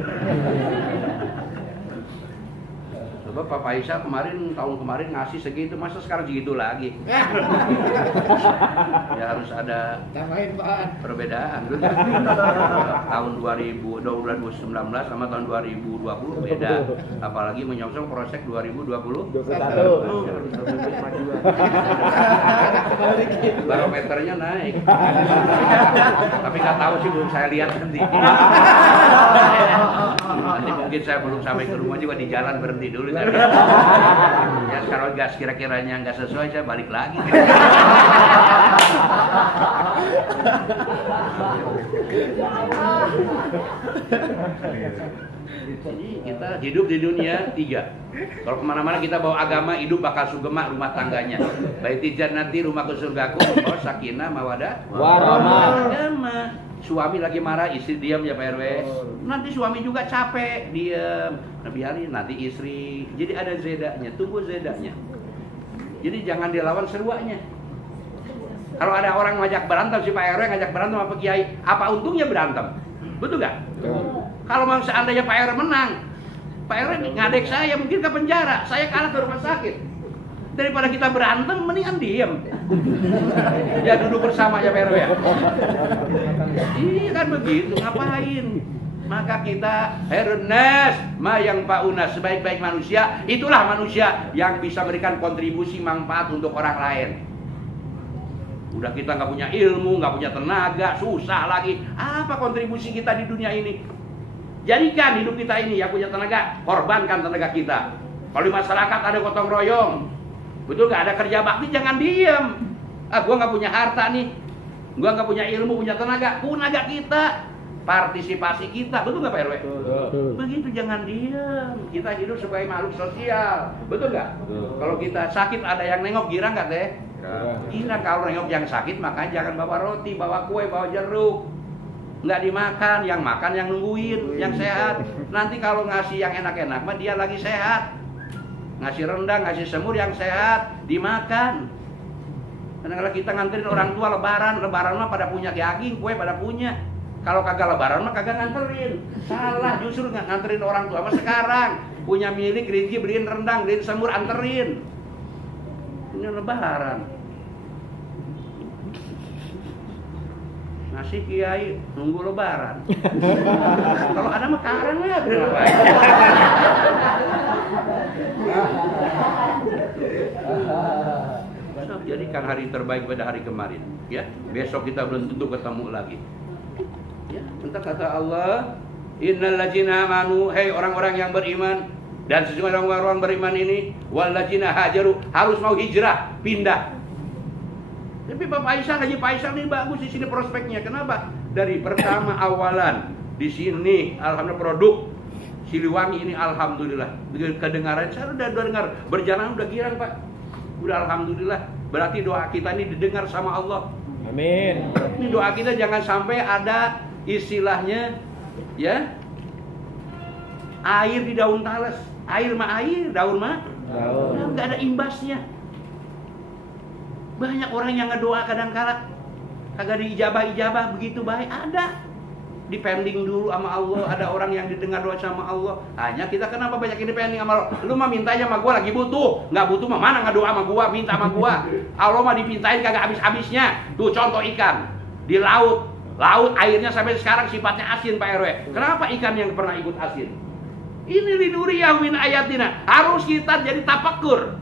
Coba Papa Isa tahun kemarin ngasih segitu, masa sekarang segitu lagi? Ya harus ada perbedaan. Tahun 2019 sama tahun 2020 beda. Apalagi menyongsong proses 2021. Barometernya naik. Tapi nggak tahu sih, belum saya lihat nanti. Nanti mungkin saya belum sampai ke rumah juga di jalan berhenti dulu. Ya kalau gas kira-kiranya nggak sesuai saya balik lagi. Jadi kita hidup di dunia 3. Kalau kemana-mana kita bawa agama, hidup bakal sugema rumah tangganya. Baiti jannati rumahku surgaku, oh sakinah mawadah warahmah. Agama. Suami lagi marah, istri diam ya Pak RW. Nanti suami juga capek, diam. Nah biarin nanti istri. Jadi ada zedanya, tunggu zedanya. Jadi jangan dilawan seruaknya. Kalau ada orang ngajak berantem, si Pak RW ngajak berantem sama Pak Kiai, apa untungnya berantem? Betul nggak? Kalau mau seandainya Pak RW menang, Pak RW ngadek saya mungkin ke penjara, saya kalah ke rumah sakit. Daripada kita berantem, mendingan diem. Ya duduk bersama ya Pak RW ya. Iya kan begitu, ngapain? Maka kita hernas ma yang pauna, sebaik-baik manusia, itulah manusia yang bisa memberikan kontribusi manfaat untuk orang lain. Udah kita nggak punya ilmu, nggak punya tenaga, susah lagi. Apa kontribusi kita di dunia ini? Jadikan hidup kita ini yang punya tenaga, korbankan tenaga kita. Kalau di masyarakat ada gotong royong, Betul nggak? Ada kerja bakti jangan diem. Gua nggak punya harta nih, gua nggak punya ilmu, punya tenaga kita, partisipasi kita, betul nggak Pak RW? Betul. Begitu jangan diem. Kita hidup sebagai makhluk sosial, betul nggak? Kalau kita sakit ada yang nengok, girang nggak teh? Girang. Kalau nengok yang sakit makanya jangan bawa roti, bawa kue, bawa jeruk. Nggak dimakan, yang makan yang nungguin, yang sehat. Nanti kalau ngasih yang enak-enak mah dia lagi sehat. Ngasih rendang, ngasih semur yang sehat, dimakan. Kadang-kadang kita nganterin orang tua lebaran mah pada punya daging, kue pada punya. Kalau kagak lebaran mah kagak nganterin. Salah, justru nganterin orang tua mah sekarang. Punya milik, rezeki beliin rendang, beliin semur, anterin. Ini lebaran. Nasi kiai nunggu lebaran. Kalau ada mah karang ya, jadikan hari terbaik pada hari kemarin. Ya, besok kita belum tentu ketemu lagi. Ya, entah kata Allah, innal ladzina amanu, hey orang-orang yang beriman, dan sesungguhnya orang-orang beriman ini, wal ladzina hajaru, harus mau hijrah, pindah. Tapi Bapak Aisyah, Haji Pak Aisyah ini bagus di sini prospeknya. Kenapa? Dari pertama awalan di sini, alhamdulillah produk Siliwangi ini alhamdulillah. Kedengaran saya udah dengar, berjalan udah girang Pak. Udah alhamdulillah. Berarti doa kita ini didengar sama Allah. Amin. Ini doa kita jangan sampai ada istilahnya ya air di daun talas. Air mah air, daun mah daun. Nggak ada imbasnya. Banyak orang yang ngedoa kadang-kala kagak diijabah begitu baik. Ada dipending dulu sama Allah. Ada orang yang didengar doa sama Allah. Hanya kita kenapa banyak yang dipending sama Allah? Lu mah mintanya sama gua lagi butuh. Nggak butuh mah mana ngedoa sama gua, minta sama gua. Allah mah dipintain kagak habis-habisnya. Tuh contoh ikan di laut. Laut airnya sampai sekarang sifatnya asin Pak RW. Kenapa ikan yang pernah ikut asin? Ini linuriyah min ayatina. Harus kita jadi tafakur.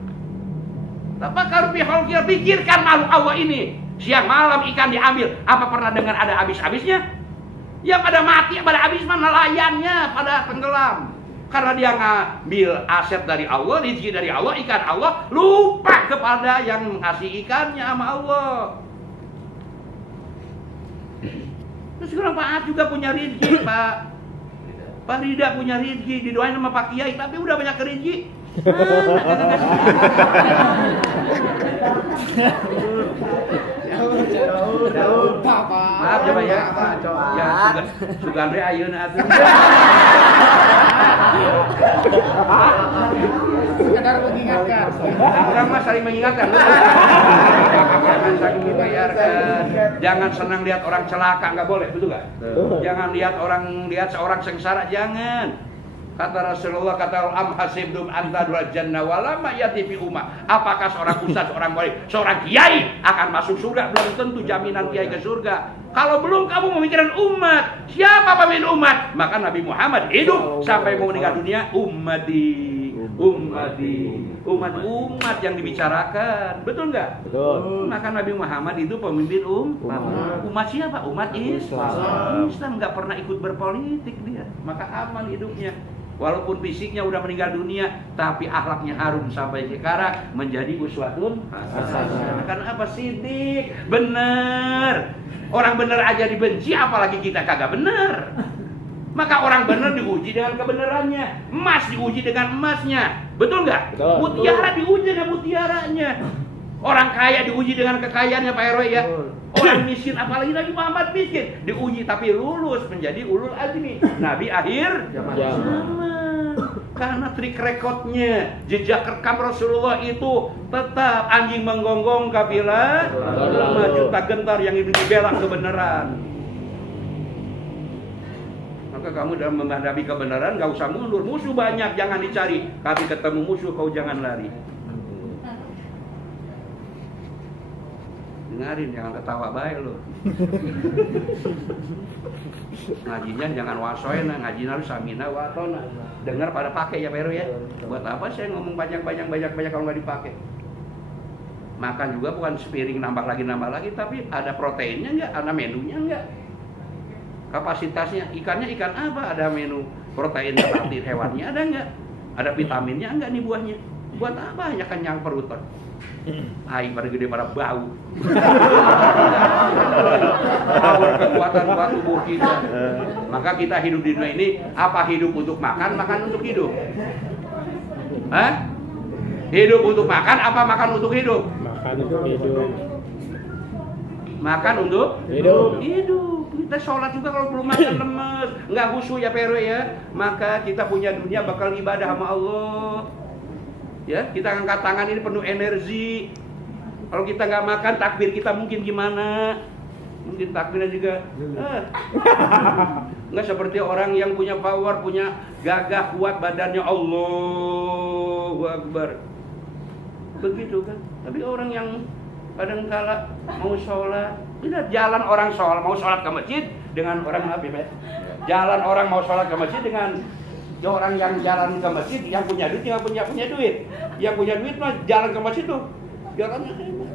Tafakur fi khalqil, pikirkan makhluk Allah ini. Siang malam ikan diambil. Apa pernah dengar ada habis-habisnya? Yang pada mati, pada habis mana nelayannya, pada tenggelam. Karena dia ngambil aset dari Allah, rezeki dari Allah, ikan Allah, lupa kepada yang mengasih ikannya sama Allah. Terus sekarang Pak Ad juga punya rezeki, Pak Rida punya rezeki, didoain sama Pak Kiai, tapi udah banyak rezeki. Maaf coba ya. Ya Sugandre ayeuna atuh. Sekedar mengingatkan. Orang mah saling mengingatkan. Jangan saling dibayarkan. Jangan senang lihat orang celaka, enggak boleh, betul enggak? Jangan lihat seorang sengsara, jangan. Kata Rasulullah, kata am hasibtum antadul jannah walamma yati fi ummah. Apakah seorang ustaz, seorang wali, seorang kiai akan masuk surga? Belum tentu jaminan kiai ke surga. Kalau belum kamu memikirkan umat, siapa pemimpin umat? Maka Nabi Muhammad hidup sampai mau meninggal dunia, umat yang dibicarakan. Betul enggak? Betul. Maka Nabi Muhammad itu pemimpin umat siapa? Umat Islam. Islam enggak pernah ikut berpolitik dia. Maka aman hidupnya. Walaupun fisiknya udah meninggal dunia, tapi akhlaknya harum sampai sekarang, menjadi uswatun hasanah. Karena apa? Sidik, benar. Orang benar aja dibenci, apalagi kita kagak benar. Maka orang benar diuji dengan kebenarannya, emas diuji dengan emasnya, betul nggak? Betul. Mutiara diuji dengan mutiaranya. Orang kaya diuji dengan kekayaannya Pak RW ya. Orang miskin, apalagi Nabi Muhammad miskin, diuji tapi lulus menjadi ulul azmi, Nabi akhir zaman. Karena trik rekodnya, jejak rekam Rasulullah itu tetap anjing menggonggong kafilah, 5 juta gentar yang dibela kebenaran. Maka kamu dalam menghadapi kebenaran gak usah mundur. Musuh banyak, jangan dicari. Tapi ketemu musuh kau jangan lari. Dengarin, jangan ketawa baik lo. Ngajinya jangan wasoena, ngajinya harus samina watona. Dengar pada pakai ya Pak ya. Buat apa saya ngomong banyak kalau nggak dipakai? Makan juga bukan sepiring nambah lagi, tapi ada proteinnya nggak, ada menunya nggak? Kapasitasnya ikannya ikan apa? Ada menu protein nabati hewannya ada nggak? Ada vitaminnya nggak nih buahnya? Buat apa hanya kenyang perut, Pak? Aing pada gede pada bau. Power kekuatan buat tubuh kita. Maka kita hidup di dunia ini, apa hidup untuk makan, makan untuk hidup? Hah? Hidup untuk makan, apa makan untuk hidup? Makan untuk hidup. Makan untuk Hidup. hidup. Kita sholat juga kalau belum makan lemes, nggak khusyuk ya PRW ya. Maka kita punya dunia bakal ibadah sama Allah. Ya, kita angkat tangan ini penuh energi. Kalau kita nggak makan, takbir kita mungkin gimana? Mungkin takbirnya juga nggak seperti orang yang punya power, punya gagah kuat badannya. Allahu Akbar. Begitu kan? Tapi orang yang kadang-kala mau sholat, lihat jalan orang sholat, mau sholat ke masjid dengan orang apa ya? Jalan orang mau sholat ke masjid dengan orang yang jalan ke masjid, yang punya duit, yang punya duit. Yang punya duit mah jalan ke masjid tuh jalannya hebat.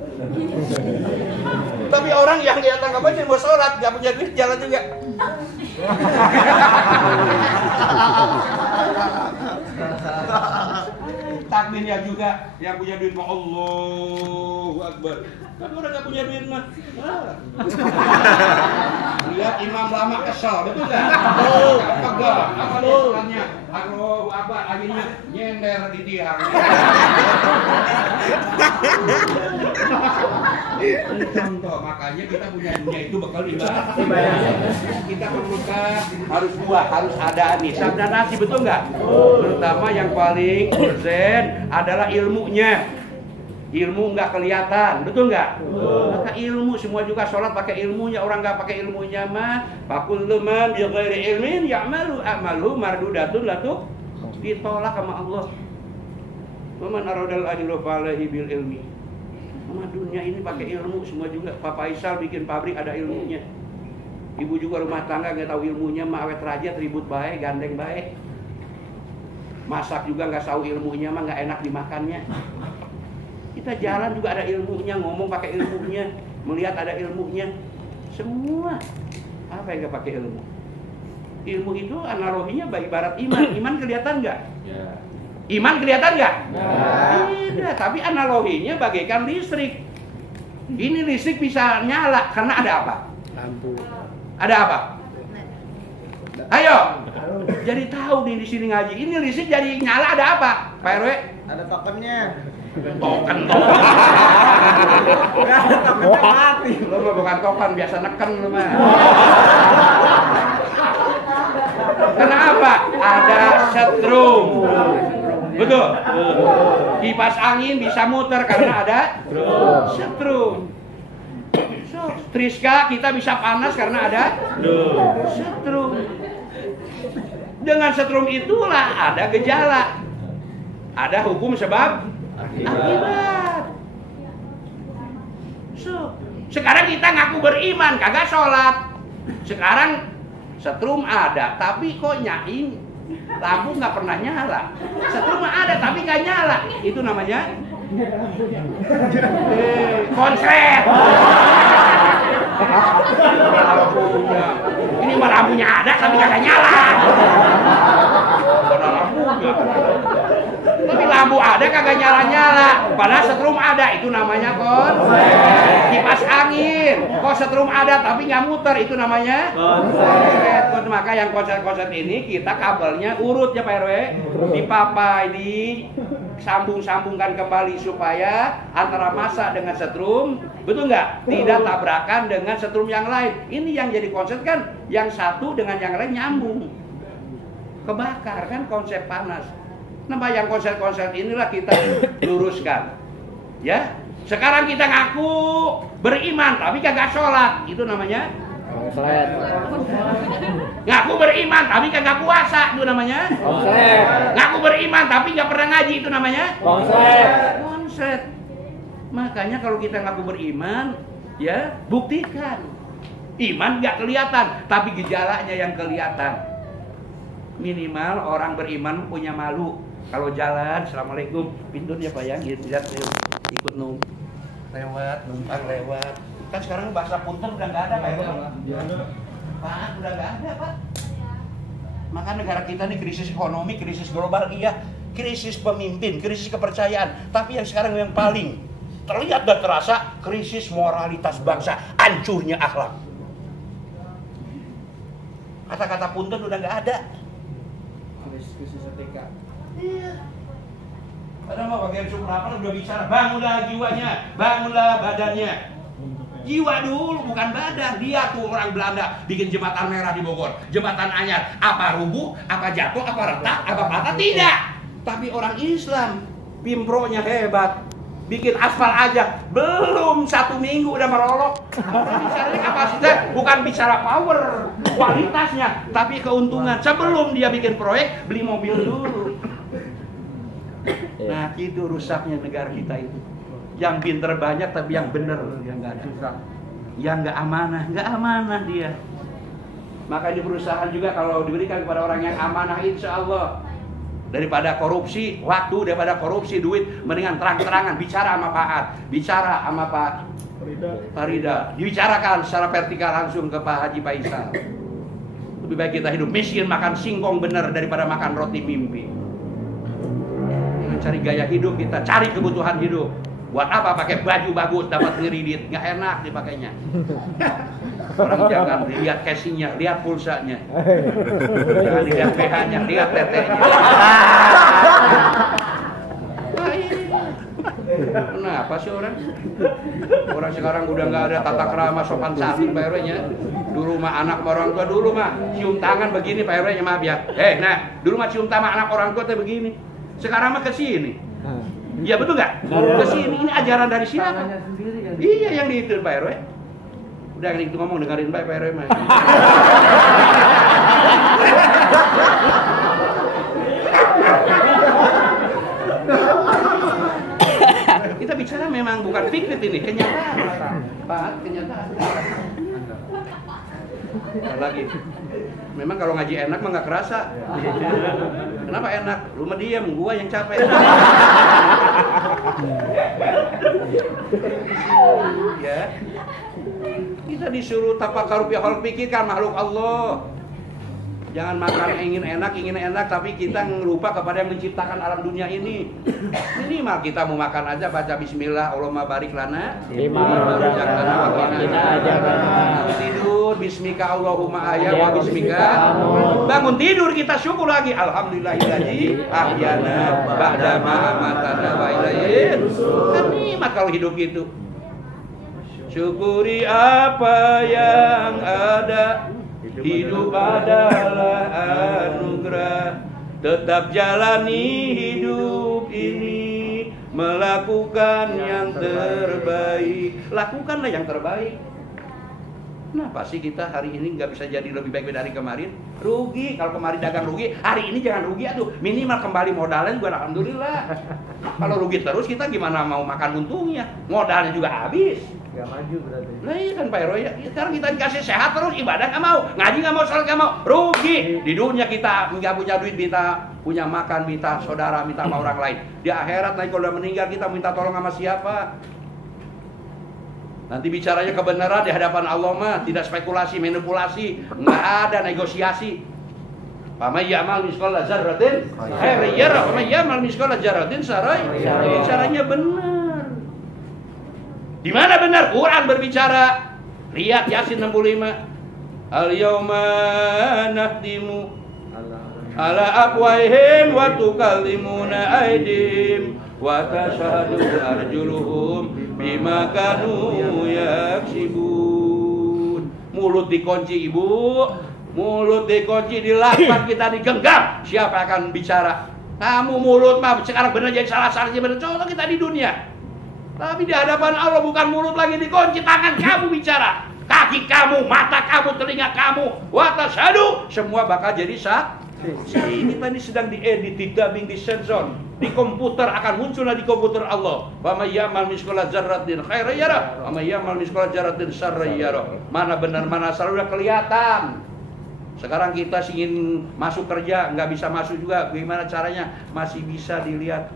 Tapi orang yang datang ke masjid mau sholat, nggak punya duit, jalan juga. Takbirnya juga yang punya duit mah Allahu Akbar. Tapi orang nggak punya duit mah. Lihat imam lama kesal, betul nggak? Pegel, apa dia sholatnya? Allahu Akbar, akhirnya nyender di tiang. Contoh, makanya kita punya dunia itu bakal ibadah. Kita berbuka harus buah, harus ada nisab dan nasi, betul nggak? Terutama yang paling urgen adalah ilmunya. Ilmu nggak kelihatan, betul nggak? Maka ilmu semua juga sholat pakai ilmunya. Orang nggak pakai ilmunya mah fakullu man bi ghairi ilmin ya'malu amalu mardudatun latu ditolak sama Allah. Wa man aradal ajra falahi bil ilmi. Sama dunia ini pakai ilmu semua juga. Papa Isal bikin pabrik ada ilmunya. Ibu juga rumah tangga nggak tahu ilmunya mah awet rajat ribut baik, gandeng baik. Masak juga nggak tahu ilmunya mah nggak enak dimakannya. Kita jalan juga ada ilmunya, ngomong pakai ilmunya, melihat ada ilmunya. Semua apa yang nggak pakai ilmu? Ilmu itu analoginya ibarat iman. Iman kelihatan nggak? Ya. Iman kelihatan nggak? Ya. Tidak, tapi analoginya bagaikan listrik. Ini listrik bisa nyala karena ada apa? Lampu. Ada apa? Ayo. Jadi tahu nih di sini ngaji. Ini listrik jadi nyala ada apa? Pak RW? Ada tokennya. Token. Mati. Lu mah bukan token, biasa neken lu mah. Kenapa? Ada setrum. Betul. Kipas angin bisa muter karena ada setrum. So, Triska kita bisa panas karena ada setrum. Dengan setrum itulah ada gejala. Ada hukum sebab akibat. So, sekarang kita ngaku beriman, kagak sholat. Sekarang setrum ada, tapi kok nyaing lampu nggak pernah nyala. Setrum ada, tapi nggak nyala. Itu namanya konslet. Lampunya. Ini mah lampunya ada, tapi kagak nyala. Ada lampunya. Tapi lampu ada kagak nyala-nyala. Padahal setrum ada, itu namanya konslet. Kipas angin, kok setrum ada tapi nggak muter, itu namanya konslet. Maka yang konslet-konslet ini kita kabelnya urut ya Pak RW, dipapai, disambung-sambungkan kembali supaya antara massa dengan setrum, betul nggak? Tidak tabrakan dengan setrum yang lain. Ini yang jadi konslet kan, yang satu dengan yang lain nyambung. Kebakar kan konsep panas. Nah, yang konsep-konsep inilah kita luruskan. Ya. Sekarang kita ngaku beriman tapi kagak sholat, itu namanya Konslet. ngaku beriman tapi kagak puasa, itu namanya Konslet. ngaku beriman tapi nggak pernah ngaji, itu namanya Konslet. konslet. Makanya kalau kita ngaku beriman, ya buktikan. Iman nggak kelihatan, tapi gejalanya yang kelihatan. Minimal orang beriman punya malu. Kalau jalan, assalamualaikum, pintunya Pak ya, gitu, ikut numpang lewat. Kan sekarang bahasa punten udah nggak ada Pak. Pak, udah nggak ada Pak. Maka negara kita nih krisis ekonomi, krisis global, iya. krisis pemimpin, krisis kepercayaan. Tapi yang sekarang yang paling terlihat dan terasa, krisis moralitas bangsa, hancurnya akhlak. Kata-kata punten udah nggak ada. Krisis etika. Iya. Padahal mau bagian suprapan udah bicara, bangunlah jiwanya, bangunlah badannya. Jiwa dulu, bukan badan. Dia tuh orang Belanda bikin jembatan merah di Bogor, jembatan anyar. Apa rubuh, apa jatuh, apa retak, apa patah? Tidak. Tapi orang Islam, pimpronya hebat. Bikin aspal aja, belum 1 minggu udah merolok. Bicaranya kapasitas, bukan bicara power, kualitasnya, tapi keuntungan. Sebelum dia bikin proyek, beli mobil dulu. Nah, itu rusaknya negara kita itu. Yang pinter banyak, tapi yang bener yang nggak ada. Yang nggak amanah dia. Maka di perusahaan juga kalau diberikan kepada orang yang amanah, insya Allah. Daripada korupsi waktu, daripada korupsi duit, mendingan terang-terangan bicara sama Pak Ad, bicara sama Pak Farida, dibicarakan secara vertikal langsung ke Pak Haji Faisal. Lebih baik kita hidup miskin makan singkong bener daripada makan roti mimpi. Jangan cari gaya hidup, kita cari kebutuhan hidup. Buat apa pakai baju bagus dapat kredit, nggak enak dipakainya. Orang jangan lihat casingnya, lihat pulsanya. Jangan lihat PH-nya, lihat tetenya. Kenapa sih orang? Orang sekarang udah nggak ada tata krama sopan santun Pak RW-nya. Dulu mah anak sama orang tua, dulu mah cium tangan begini Pak RW-nya, maaf ya. Nah, dulu mah cium tangan anak orang tua tuh begini. Sekarang mah ke sini. Iya betul nggak? Ke sini, ini ajaran dari siapa? Iya yang diitil Pak RW. Udah itu ngomong dengerin baik Pak RW mah. Kita bicara memang bukan fiktif ini, kenyataan. Pak, kenyataan. Lagi. Memang kalau ngaji enak mah nggak kerasa. Kenapa enak? Lu mah diam, gua yang capek. Ya. Kita disuruh tafakur fi khalqi, pikirkan makhluk Allah. Jangan makan ingin enak, tapi kita lupa kepada yang menciptakan alam dunia ini. Minimal kita mau makan aja baca bismillah, Allahumma barik lana. Tidur, bismika Allahumma ayya wa bismika. Bangun tidur kita syukur lagi. Alhamdulillahilladzi ahyana ba'da ma amatana wa ilaihi nusyur. Kan nikmat kalau hidup gitu. Syukuri apa yang ada. Hidup adalah anugerah. Tetap jalani hidup ini, melakukan yang terbaik. Lakukanlah yang terbaik. Kenapa sih kita hari ini nggak bisa jadi lebih baik dari kemarin? Rugi, kalau kemarin dagang rugi, hari ini jangan rugi atuh. Minimal kembali modalnya juga alhamdulillah. Kalau rugi terus kita gimana mau makan untungnya? Modalnya juga habis. Gak maju berarti. Nah iya kan Pak Heroy, sekarang kita dikasih sehat terus, ibadah nggak mau, ngaji nggak mau, sholat nggak mau, rugi. Di dunia kita nggak punya duit, minta punya makan, minta saudara, minta sama orang lain. Di akhirat nanti kalau udah meninggal kita minta tolong sama siapa? Nanti bicaranya kebenaran di hadapan Allah mah, tidak spekulasi, manipulasi, nggak ada negosiasi. Pama ya'mal misqala dzarratin khairan yarah, pama ya'mal misqala dzarratin sarai. Bicaranya benar. Di mana benar? Quran berbicara. Lihat Yasin 65. Al-yauma nahtimu ala afwahihim wa tukallimuna aydihim wa tashhadu arjuluhum bima kanu yaksibun. Mulut dikunci ibu, mulut dikunci, dilakban kita digenggam. Siapa akan bicara? Kamu mulut mah sekarang benar jadi salah satunya benar. Contoh kita di dunia. Tapi di hadapan Allah bukan mulut lagi dikunci, tangan kamu bicara, kaki kamu, mata kamu, telinga kamu, wa tashhadu, semua bakal jadi saksi. Kita ini sedang diedit, didubbing, disensor. Di komputer akan muncullah di komputer Allah. Wa may ya'mal misqala dzarratin khairan yarah, wa may ya'mal misqala dzarratin syarran yarah. Mana benar mana salah udah kelihatan. Sekarang kita ingin masuk kerja nggak bisa masuk juga. Gimana caranya? Masih bisa dilihat,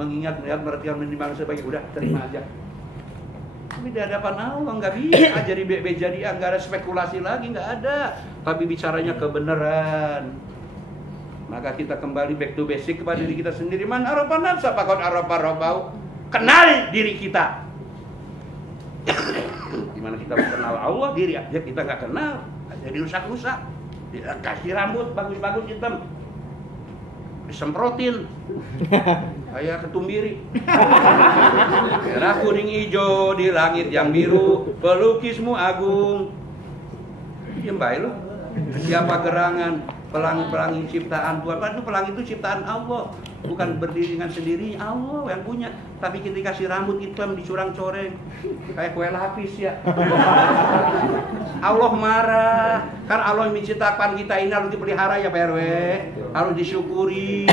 mengingat, melihat, merhatikan, menimbang sebagai udah terima aja. Tapi di hadapan Allah nggak bisa jadi B jadi A, nggak ada spekulasi lagi, nggak ada. Tapi bicaranya kebenaran. Maka kita kembali back to basic kepada diri kita sendiri. Man arafa nafsa faqad arafa rabbahu. Kenal diri kita. Gimana kita mengenal Allah, diri aja kita nggak kenal, jadi rusak-rusak. Kasih rambut bagus-bagus hitam, disemprotin kayak ketumbiri. Merah kuning hijau di langit yang biru, pelukismu agung. Diam baik lo. Siapa gerangan pelangi-pelangi ciptaan Tuhan? Itu pelangi itu ciptaan Allah, bukan berdiri dengan sendiri. Allah yang punya. Tapi kita kasih rambut hitam dicurang-coreng kayak kue lapis ya. Allah marah. Karena Allah yang menciptakan kita ini harus dipelihara ya Pak RW, harus disyukuri.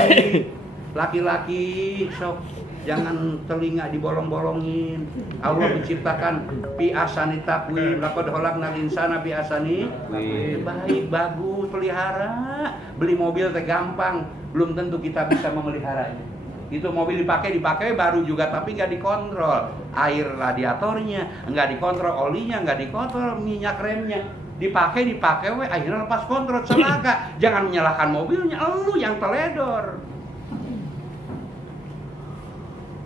Laki-laki sok jangan telinga dibolong-bolongin. Allah menciptakan fi ahsani taqwim, laqad khalaqnal insana fi ahsani baik, bagus, pelihara. Beli mobil teh gampang, belum tentu kita bisa memeliharanya. Itu mobil dipakai baru juga, tapi nggak dikontrol air radiatornya, nggak dikontrol olinya, nggak dikontrol minyak remnya. Dipakai akhirnya lepas kontrol, celaka. Jangan menyalahkan mobilnya, lu yang teledor.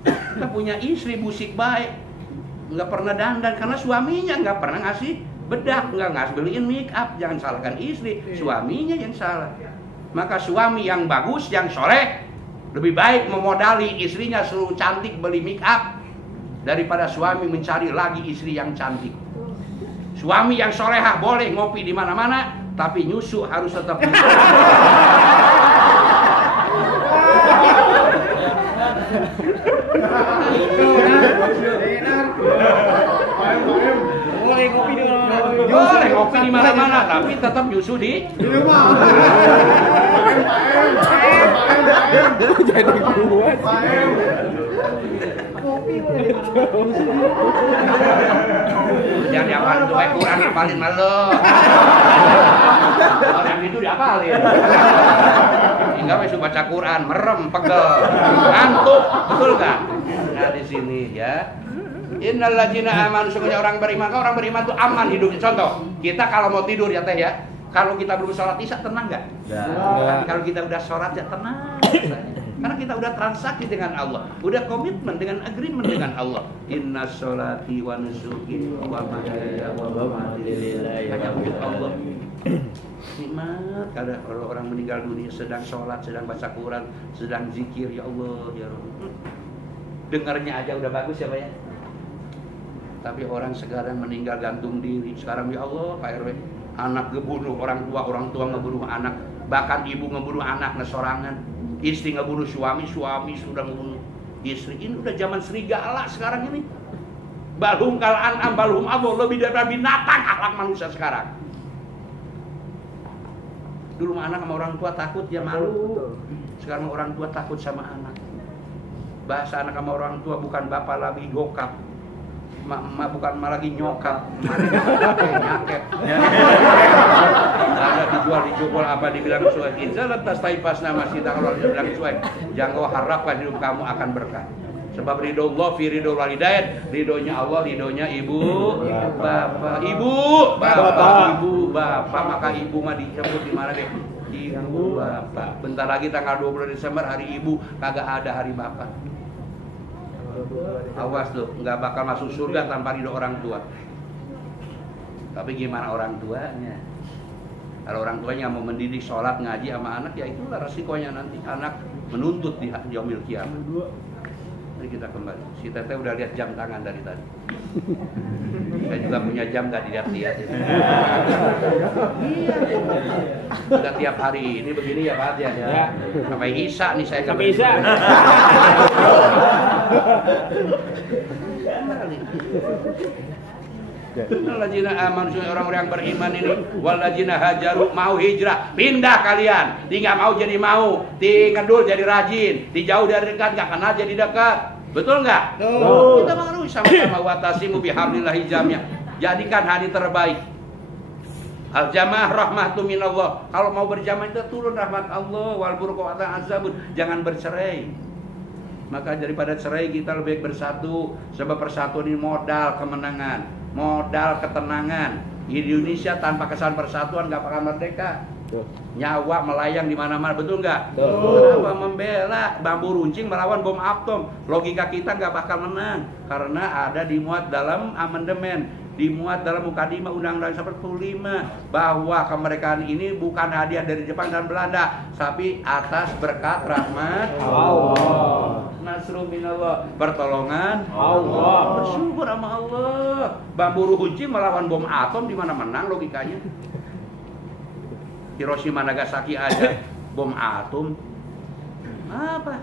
Kita punya istri busik baik, nggak pernah dandan karena suaminya nggak pernah ngasih bedak, nggak beliin make up. Jangan salahkan istri, suaminya yang salah. Maka suami yang bagus, yang soleh, lebih baik memodali istrinya suruh cantik beli make up daripada suami mencari lagi istri yang cantik. Suami yang solehah boleh ngopi di mana-mana, tapi nyusu harus tetap nyusu. Boleh ngopi di mana-mana, tapi tetap nyusu di rumah. Jadi kuat. Jangan diapalin tuh baik Quran, apalin malu. Orang itu diapalin. Hingga besok baca Quran, merem, pegel, ngantuk, betul gak? Nah di sini ya. Innal ladzina amanu, sungguhnya orang beriman. Orang beriman itu aman hidupnya. Contoh, kita kalau mau tidur ya teh ya, kalau kita belum sholat isya tenang nggak? Kalau kita udah sholat ya tenang. Karena kita udah transaksi dengan Allah, udah komitmen dengan agreement dengan Allah. Inna sholati wa nusuki wa mahyaya wa mamati lillahi hanya untuk Allah. Nikmat kalau orang meninggal dunia sedang sholat, sedang baca Quran, sedang zikir, ya Allah, ya Rabb. Dengarnya aja udah bagus ya Pak ya. Tapi orang sekarang meninggal gantung diri. Sekarang ya Allah Pak RW, anak ngebunuh orang tua ngebunuh anak, bahkan ibu ngebunuh anak nesorangan, istri ngebunuh suami sudah ngebunuh istri. Ini udah zaman serigala sekarang ini. Balhum kal an'am balhum adall, lebih dari binatang akhlak manusia sekarang. Dulu anak sama orang tua takut ya malu. Sekarang orang tua takut sama anak. Bahasa anak sama orang tua bukan bapak lagi gokap. Bukan malah lagi nyokap, nyakep. Ada dijual apa dibilang suai. Inzalat tas taipas nama sita, kalau dibilang suai. Jangan kau harapkan hidup kamu akan berkah. Sebab ridho Allah fi ridho walidayat, ridhonya Allah, ridhonya ibu, bapak, ibu, bapak. Maka ibu mah disebut di mana deh? Ibu, bapak. Bentar lagi tanggal 20 Desember hari ibu, kagak ada hari bapak. Awas tuh, nggak bakal masuk surga tanpa ridho orang tua. Tapi gimana orang tuanya? Kalau orang tuanya mau mendidik sholat, ngaji sama anak, ya itulah resikonya nanti anak menuntut di yaumil kiamat. Mari kita kembali. Si Teteh udah lihat jam tangan dari tadi. Saya juga punya jam, nggak dilihat-lihat. Sudah tiap hari ini begini ya Pak ya. Sampai Isya nih saya Sampai Isya. Walladzina amanu, orang-orang yang beriman ini, walladzina hajaru, mau hijrah, pindah kalian. Tinggal mau jadi mau, tinggal jadi rajin, dijauh dari dekat, nggak kenal jadi dekat. Betul nggak? Kita harus sama-sama watasimu bihablillahi jami'an. Jadikan hari terbaik. Al jamaah rahmatu minallah. Kalau mau berjamaah itu turun rahmat Allah, wal burqu azabun. Jangan bercerai. Maka daripada cerai kita lebih baik bersatu. Sebab persatuan ini modal kemenangan, modal ketenangan. Indonesia tanpa kesan persatuan nggak bakal merdeka. Nyawa melayang di mana-mana, betul nggak? Betul. Kenapa membela bambu runcing melawan bom atom? Logika kita nggak bakal menang karena ada dimuat dalam amandemen, dimuat dalam Mukadimah Undang-Undang 45 bahwa kemerdekaan ini bukan hadiah dari Jepang dan Belanda, tapi atas berkat rahmat Allah. Nasrul minallah, pertolongan Allah. Bersyukur sama Allah. Bambu runcing melawan bom atom di mana menang logikanya? Hiroshima Nagasaki aja bom atom. Apa?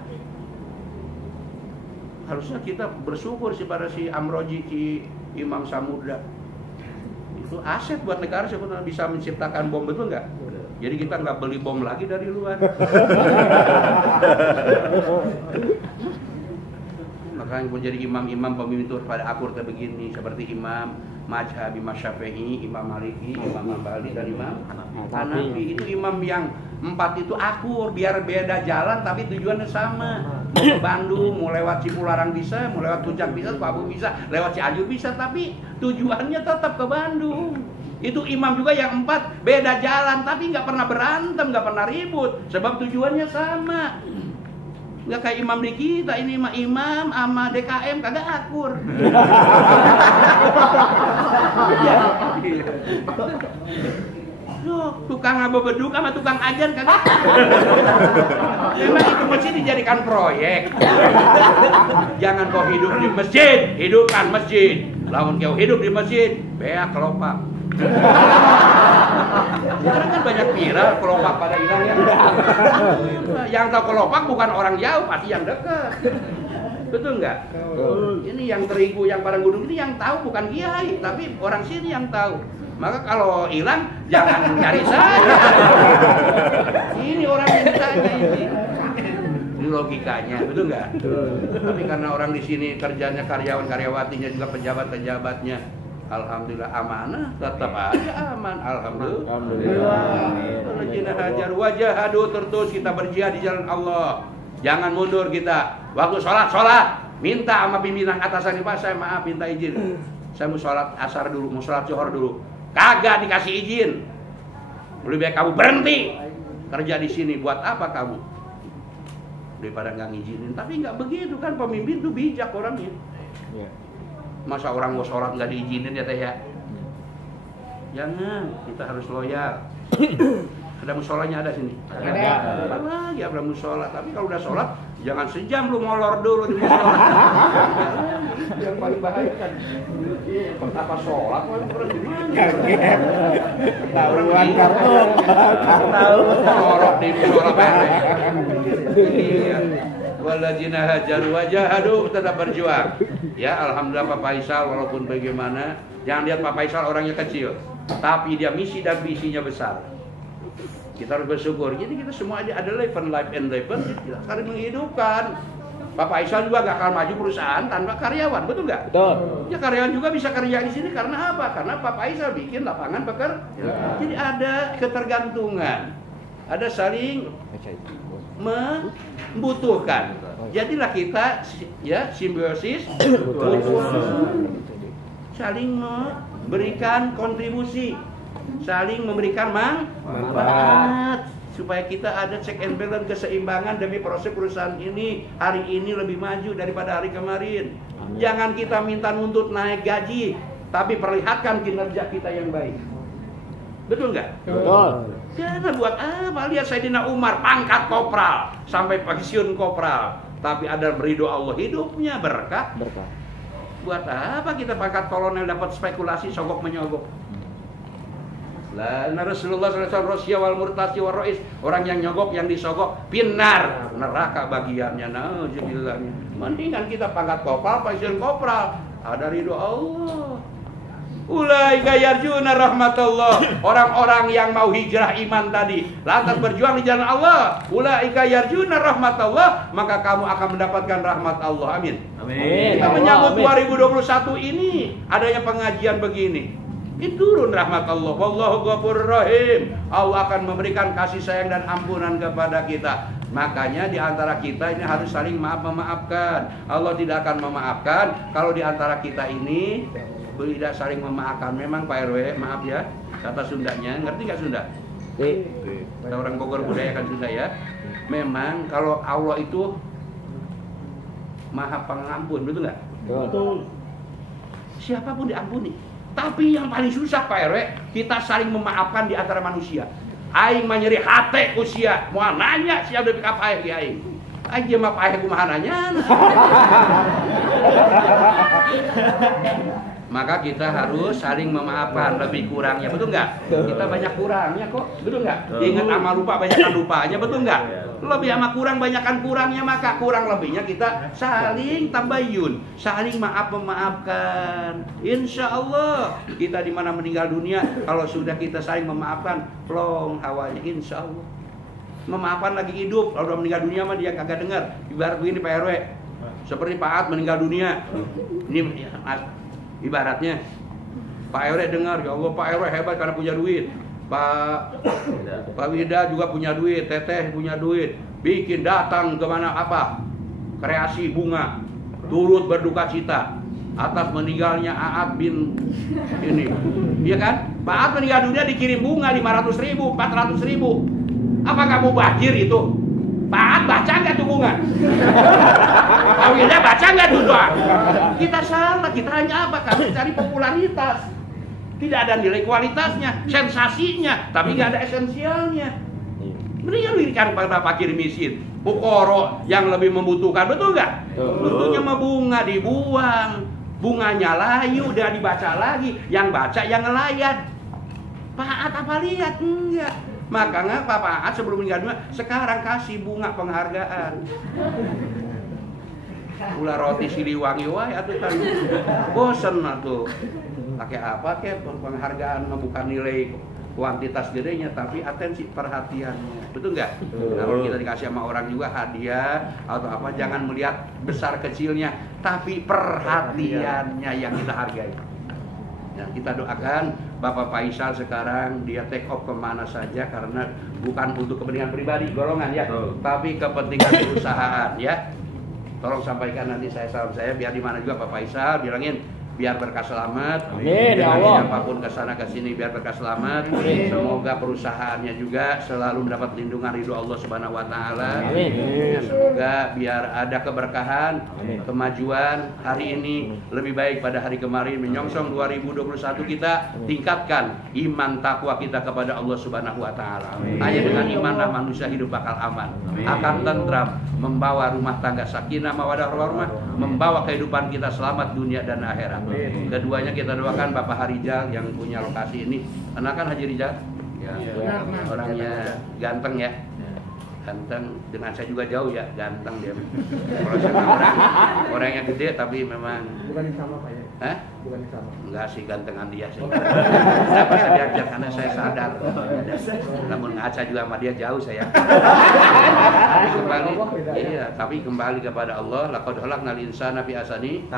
Harusnya kita bersyukur sih pada si Amroji, si Imam Samudra. Itu aset buat negara sebetulnya, bisa menciptakan bom, betul nggak? Jadi kita nggak beli bom lagi dari luar. Makanya menjadi imam-imam pemimpin itu pada akur begini, seperti Imam Mazhab, Imam Syafi'i, Imam Maliki, Imam Hambali, dan Imam Hanafi. Itu imam yang 4 itu akur, biar beda jalan tapi tujuannya sama. Mau ke Bandung, mau lewat Cipularang bisa, mau lewat Puncak bisa, Papua bisa, lewat Cianjur bisa, tapi tujuannya tetap ke Bandung. Itu imam juga yang 4 beda jalan tapi nggak pernah berantem, nggak pernah ribut, sebab tujuannya sama. Nggak kayak imam di kita, ini mah imam sama DKM kagak akur. Loh, tukang beduk sama tukang ajan kagak. Memang itu mesti dijadikan proyek. Jangan kau hidup di masjid, hidupkan masjid. Lawan kau hidup di masjid, beak kelopak. Sekarang kan banyak viral kelopak pada hilang ya. Yang tahu kelopak bukan orang jauh, pasti yang dekat. Betul nggak? Ini yang terigu, yang padang gunung ini yang tahu bukan kiai, tapi orang sini yang tahu. Maka kalau hilang jangan cari saya. Ini orang yang ditanya ini. Ini logikanya, betul nggak? Tapi karena orang di sini kerjanya karyawan-karyawatinya juga pejabat-pejabatnya, alhamdulillah amanah, tetap aja aman. Alhamdulillah. Walladzina hajar wajahadu, terus kita berjihad di jalan Allah. Jangan mundur kita. Waktu sholat, minta sama pimpinan atasan Pak, saya maaf minta izin. Saya mau sholat asar dulu, mau sholat zuhur dulu. Kagak dikasih izin. Lebih baik kamu berhenti kerja di sini. Buat apa kamu? Daripada nggak ngizinin. Tapi nggak begitu kan, pemimpin tuh bijak orangnya. Masa orang mau sholat nggak diizinin ya teh ya? Jangan, kita harus loyal. Ada musolanya ada sini. Ada. Lagi ada musola. Tapi kalau udah sholat, jangan sejam lu molor dulu di musola. Yang paling bahaya kan. Apa sholat? Orang gimana? Tahuan kamu. Tahu. Ngorok di musola bareng. Iya. Walladzina hajaru wajahadu, tetap berjuang. Ya, alhamdulillah Pak Faisal walaupun bagaimana, jangan lihat Pak Faisal orangnya kecil, tapi dia misi dan visinya besar. Kita harus bersyukur. Jadi kita semua ada level life and level, kita harus menghidupkan. Pak Faisal juga gak akan maju perusahaan tanpa karyawan, betul nggak? Betul. Ya karyawan juga bisa kerja di sini karena apa? Karena Pak Faisal bikin lapangan pekerjaan. Jadi ada ketergantungan, ada saling membutuhkan. Jadilah kita ya simbiosis, saling memberikan kontribusi, saling memberikan manfaat, supaya kita ada check and balance, keseimbangan demi proses perusahaan ini hari ini lebih maju daripada hari kemarin. Amin. Jangan kita minta nuntut naik gaji, tapi perlihatkan kinerja kita yang baik. Betul nggak? Betul. Jangan buat apa? Lihat Sayyidina Umar pangkat kopral sampai pensiun kopral, tapi ada ridho Allah, hidupnya berkah. Buat apa kita pangkat kolonel dapat spekulasi sogok menyogok? Lah Rasulullah sallallahu alaihi wasallam murtasi wa rais, orang yang nyogok yang disogok pinar neraka bagiannya. Nauzubillah. Mendingan kita pangkat kopral, pensiun kopral, ada ridho Allah. Ulaika yarjuna rahmatullah. Orang-orang yang mau hijrah iman tadi lantas berjuang di jalan Allah, ulaika yarjuna rahmatullah, maka kamu akan mendapatkan rahmat Allah. Amin. Amin. Kita menyambut 2021 ini adanya pengajian begini. Ini turun rahmat Allah. Wallahu ghafurur rahim. Allah akan memberikan kasih sayang dan ampunan kepada kita. Makanya di antara kita ini harus saling memaafkan. Allah tidak akan memaafkan kalau di antara kita ini tidak saling memaafkan. Memang Pak RW, maaf ya, kata Sundanya, ngerti nggak Sunda? Kita orang Bogor budayakan susah ya. Memang kalau Allah itu Maha Pengampun, betul nggak? Betul. Siapapun diampuni. Tapi yang paling susah Pak RW, kita saling memaafkan di antara manusia. Aing menyeri hati usia, mau nanya siapa dari kapai ki aing. Aing mah pae kumaha nanya. Maka kita harus saling memaafkan lebih kurangnya, betul nggak? Kita banyak kurangnya kok, betul nggak? Ingat sama lupa banyakkan lupanya, betul nggak? Lebih sama kurang banyakkan kurangnya, maka kurang lebihnya kita saling tabayun, saling maaf memaafkan. Insya Allah kita di mana meninggal dunia, kalau sudah kita saling memaafkan, plong hawanya, insya Allah. Memaafkan lagi hidup, kalau udah meninggal dunia mah dia kagak dengar. Ibarat begini Pak RW, seperti Pak Ad meninggal dunia, ini ibaratnya Pak RW dengar, ya Allah Pak RW hebat karena punya duit. Pak Wida juga punya duit, Teteh punya duit, bikin datang kemana apa kreasi bunga, turut berduka cita atas meninggalnya Aad bin ini, iya kan? Pak Aad meninggal dunia dikirim bunga 500.000, 400.000. Apa kamu bajir itu? Pak Aad baca nggak tuh bunga? Pak Wida baca nggak tuh doa? Kita salah, kita hanya apa? Kami cari popularitas. Tidak ada nilai kualitasnya, sensasinya, tapi nggak ada esensialnya. Mendingan berikan pada fakir miskin, fukara yang lebih membutuhkan, betul nggak? Butuhnya mah bunga dibuang, bunganya layu, udah dibaca lagi, yang baca yang ngelayan. Pak Aad apa lihat? Enggak. Makanya Pak Aad sebelum meninggal dunia, sekarang kasih bunga penghargaan. Ulah roti Siliwangi wae atuh kan. Bosen atuh. Pakai apa kek penghargaan bukan nilai kuantitas gedenya tapi atensi perhatiannya, betul nggak? Nah, kalau kita dikasih sama orang juga hadiah atau apa, jangan melihat besar kecilnya tapi perhatiannya yang kita hargai. Ya, kita doakan Bapak Faisal sekarang dia take off kemana saja karena bukan untuk kepentingan pribadi golongan ya, tapi kepentingan perusahaan ya. Tolong sampaikan nanti salam saya biar di mana juga Pak Faisal bilangin biar berkah selamat. Amin ya Allah. Siapapun kesana kesini biar berkah selamat. Amin. Semoga perusahaannya juga selalu mendapat lindungan ridho Allah Subhanahu Wa Taala. Amin. Ya, semoga biar ada keberkahan, amin, kemajuan hari ini lebih baik pada hari kemarin. Menyongsong 2021 kita tingkatkan iman takwa kita kepada Allah Subhanahu Wa Taala. Hanya dengan imanlah manusia hidup bakal aman, akan tentram, membawa rumah tangga sakinah mawaddah warahmah, membawa kehidupan kita selamat dunia dan akhirat. Keduanya kita doakan Bapak Harijal yang punya lokasi ini. Kenakan Haji Rijal? Ya, orangnya ganteng ya. Ganteng, dengan saya juga jauh ya, ganteng dia. Kalau saya orangnya gede tapi memang Bukan sama Pak ya? Hah? Bukan sama. Enggak sih, gantengan dia sih. Kenapa saya diajak? Karena saya sadar. Namun ngaca juga sama dia jauh saya. Tapi kembali, iya, tapi kembali kepada Allah. Laqad khalaqnal insana fi ahsani.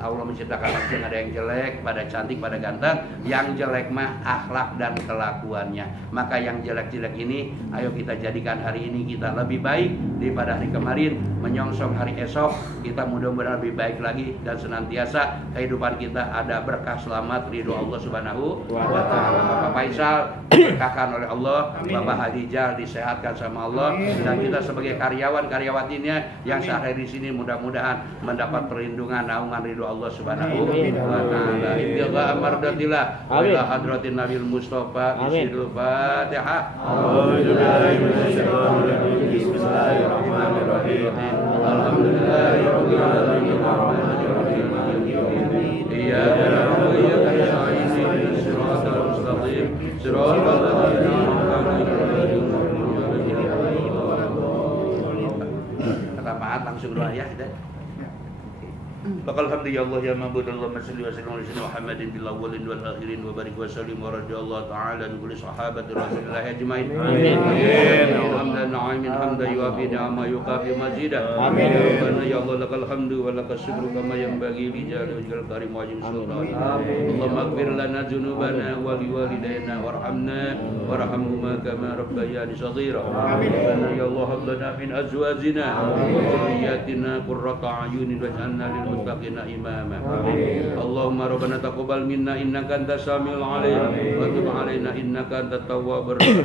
Allah menciptakan manusia ada yang jelek, pada cantik, pada ganteng. Yang jelek mah akhlak dan kelakuannya. Maka yang jelek-jelek ini, ayo kita jadikan hari ini kita lebih baik daripada hari kemarin. Menyongsong hari esok, kita mudah-mudahan lebih baik lagi dan senantiasa kehidupan kita ada berkah selamat ridho Allah Subhanahu wa Ta'ala. Bapak Faisal diberkahkan oleh Allah, Bapak Harijal disehatkan sama Allah, dan kita sebagai karyawan-karyawatinya yang sehari di sini mudah-mudahan mendapat perlindungan naungan ridho Allah Subhanahu wa Ta'ala. Ibtiqa amardatillah wa ila hadratin Nabil Mustafa bisidul Fatihah. Bismillahirrahmanirrahim. Alhamdulillahirabbil alamin. Iyyaka na'budu wa iyyaka nasta'in. Ihdinas siratal mustaqim. Siratal ladzina an'amta 'alaihim. Kata Pak At langsung doa ya kita. Lakal hamdu ya Allah ya ma'bud Allahumma salli wa sallim ala sayyidina Muhammadin bil awwalin wal akhirin wa barik wa sallim wa radiyallahu ta'ala an kulli sahabati Rasulillah ajmain. Amin. Hamdan na'imin hamdan yuwafi ni'ama yuqafi mazidah. Amin. Rabbana ya Allah lakal hamdu wa lakas syukru kama yanbaghi li jalali wajhil karim wa ajim sultani. Allahumma ighfir lana dhunubana wa li walidayna warhamna warhamhuma kama rabbayani shaghira. Amin. Rabbana ya Allah hab lana min azwajina wa dhurriyyatina qurrata a'yunin waj'alna lil المتقين إماما اللهم ربنا تقبل منا إنك أنت السميع العليم وتب علينا إنك أنت التواب الرحيم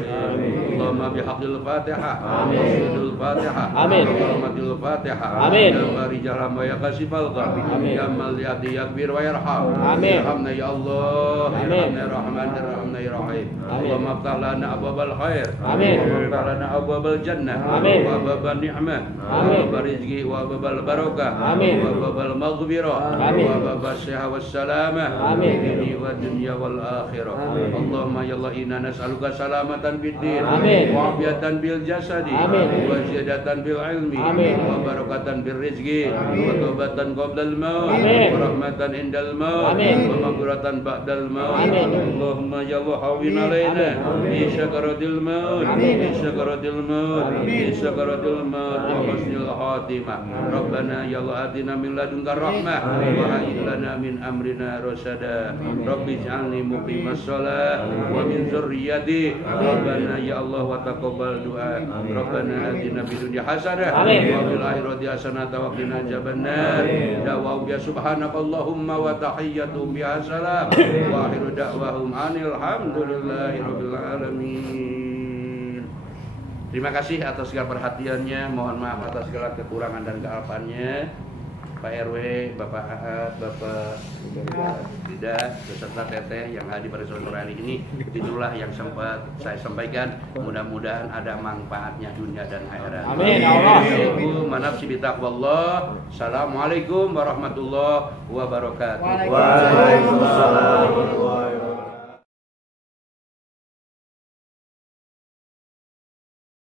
اللهم بحق الفاتحة وسيد الفاتحة وحرمة الفاتحة يا فارج الهم ويا كاشف الغم يا من يهدي يكبر ويرحم ارحمنا يا الله ارحمنا يا رحمن ارحمنا يا رحيم اللهم افتح لنا أبواب الخير وافتح لنا أبواب الجنة وأبواب النعمة وأبواب الرزق وأبواب البركة وأبواب المغفرة وأبواب الصحة والسلامة في الدين والدنيا والآخرة اللهم يا الله إنا نسألك سلامة في الدين وعافية بالجسد وزيادة بالعلم وبركة بالرزق وتوبة قبل الموت ورحمة عند الموت ومغفرة بعد الموت اللهم يا الله هون علينا في سكرات الموت في سكرات الموت في سكرات الموت وحسن الخاتمة ربنا يا الله آتنا من لدنك الرحمة وهيئ لنا من أمرنا رشدا رب اجعلني مقيم الصلاة ومن ذريتي ربنا يا الله وتقبل دعاء ربنا آتنا في الدنيا حسنة وفي الآخرة حسنة وقنا عذاب النار دعواهم يا سبحانك اللهم وتحيتهم يا سلام وآخر دعواهم alhamdulillahi rabbil alamin. Terima kasih atas segala perhatiannya, mohon maaf atas segala kekurangan dan kealpannya. Pak RW, Bapak Ahad, Bapak Tidak, beserta Teteh yang hadir pada sore hari ini, itulah yang sempat saya sampaikan. Mudah-mudahan ada manfaatnya dunia dan akhirat. Amin. Allah. Assalamualaikum warahmatullahi wabarakatuh. Waalaikumsalam.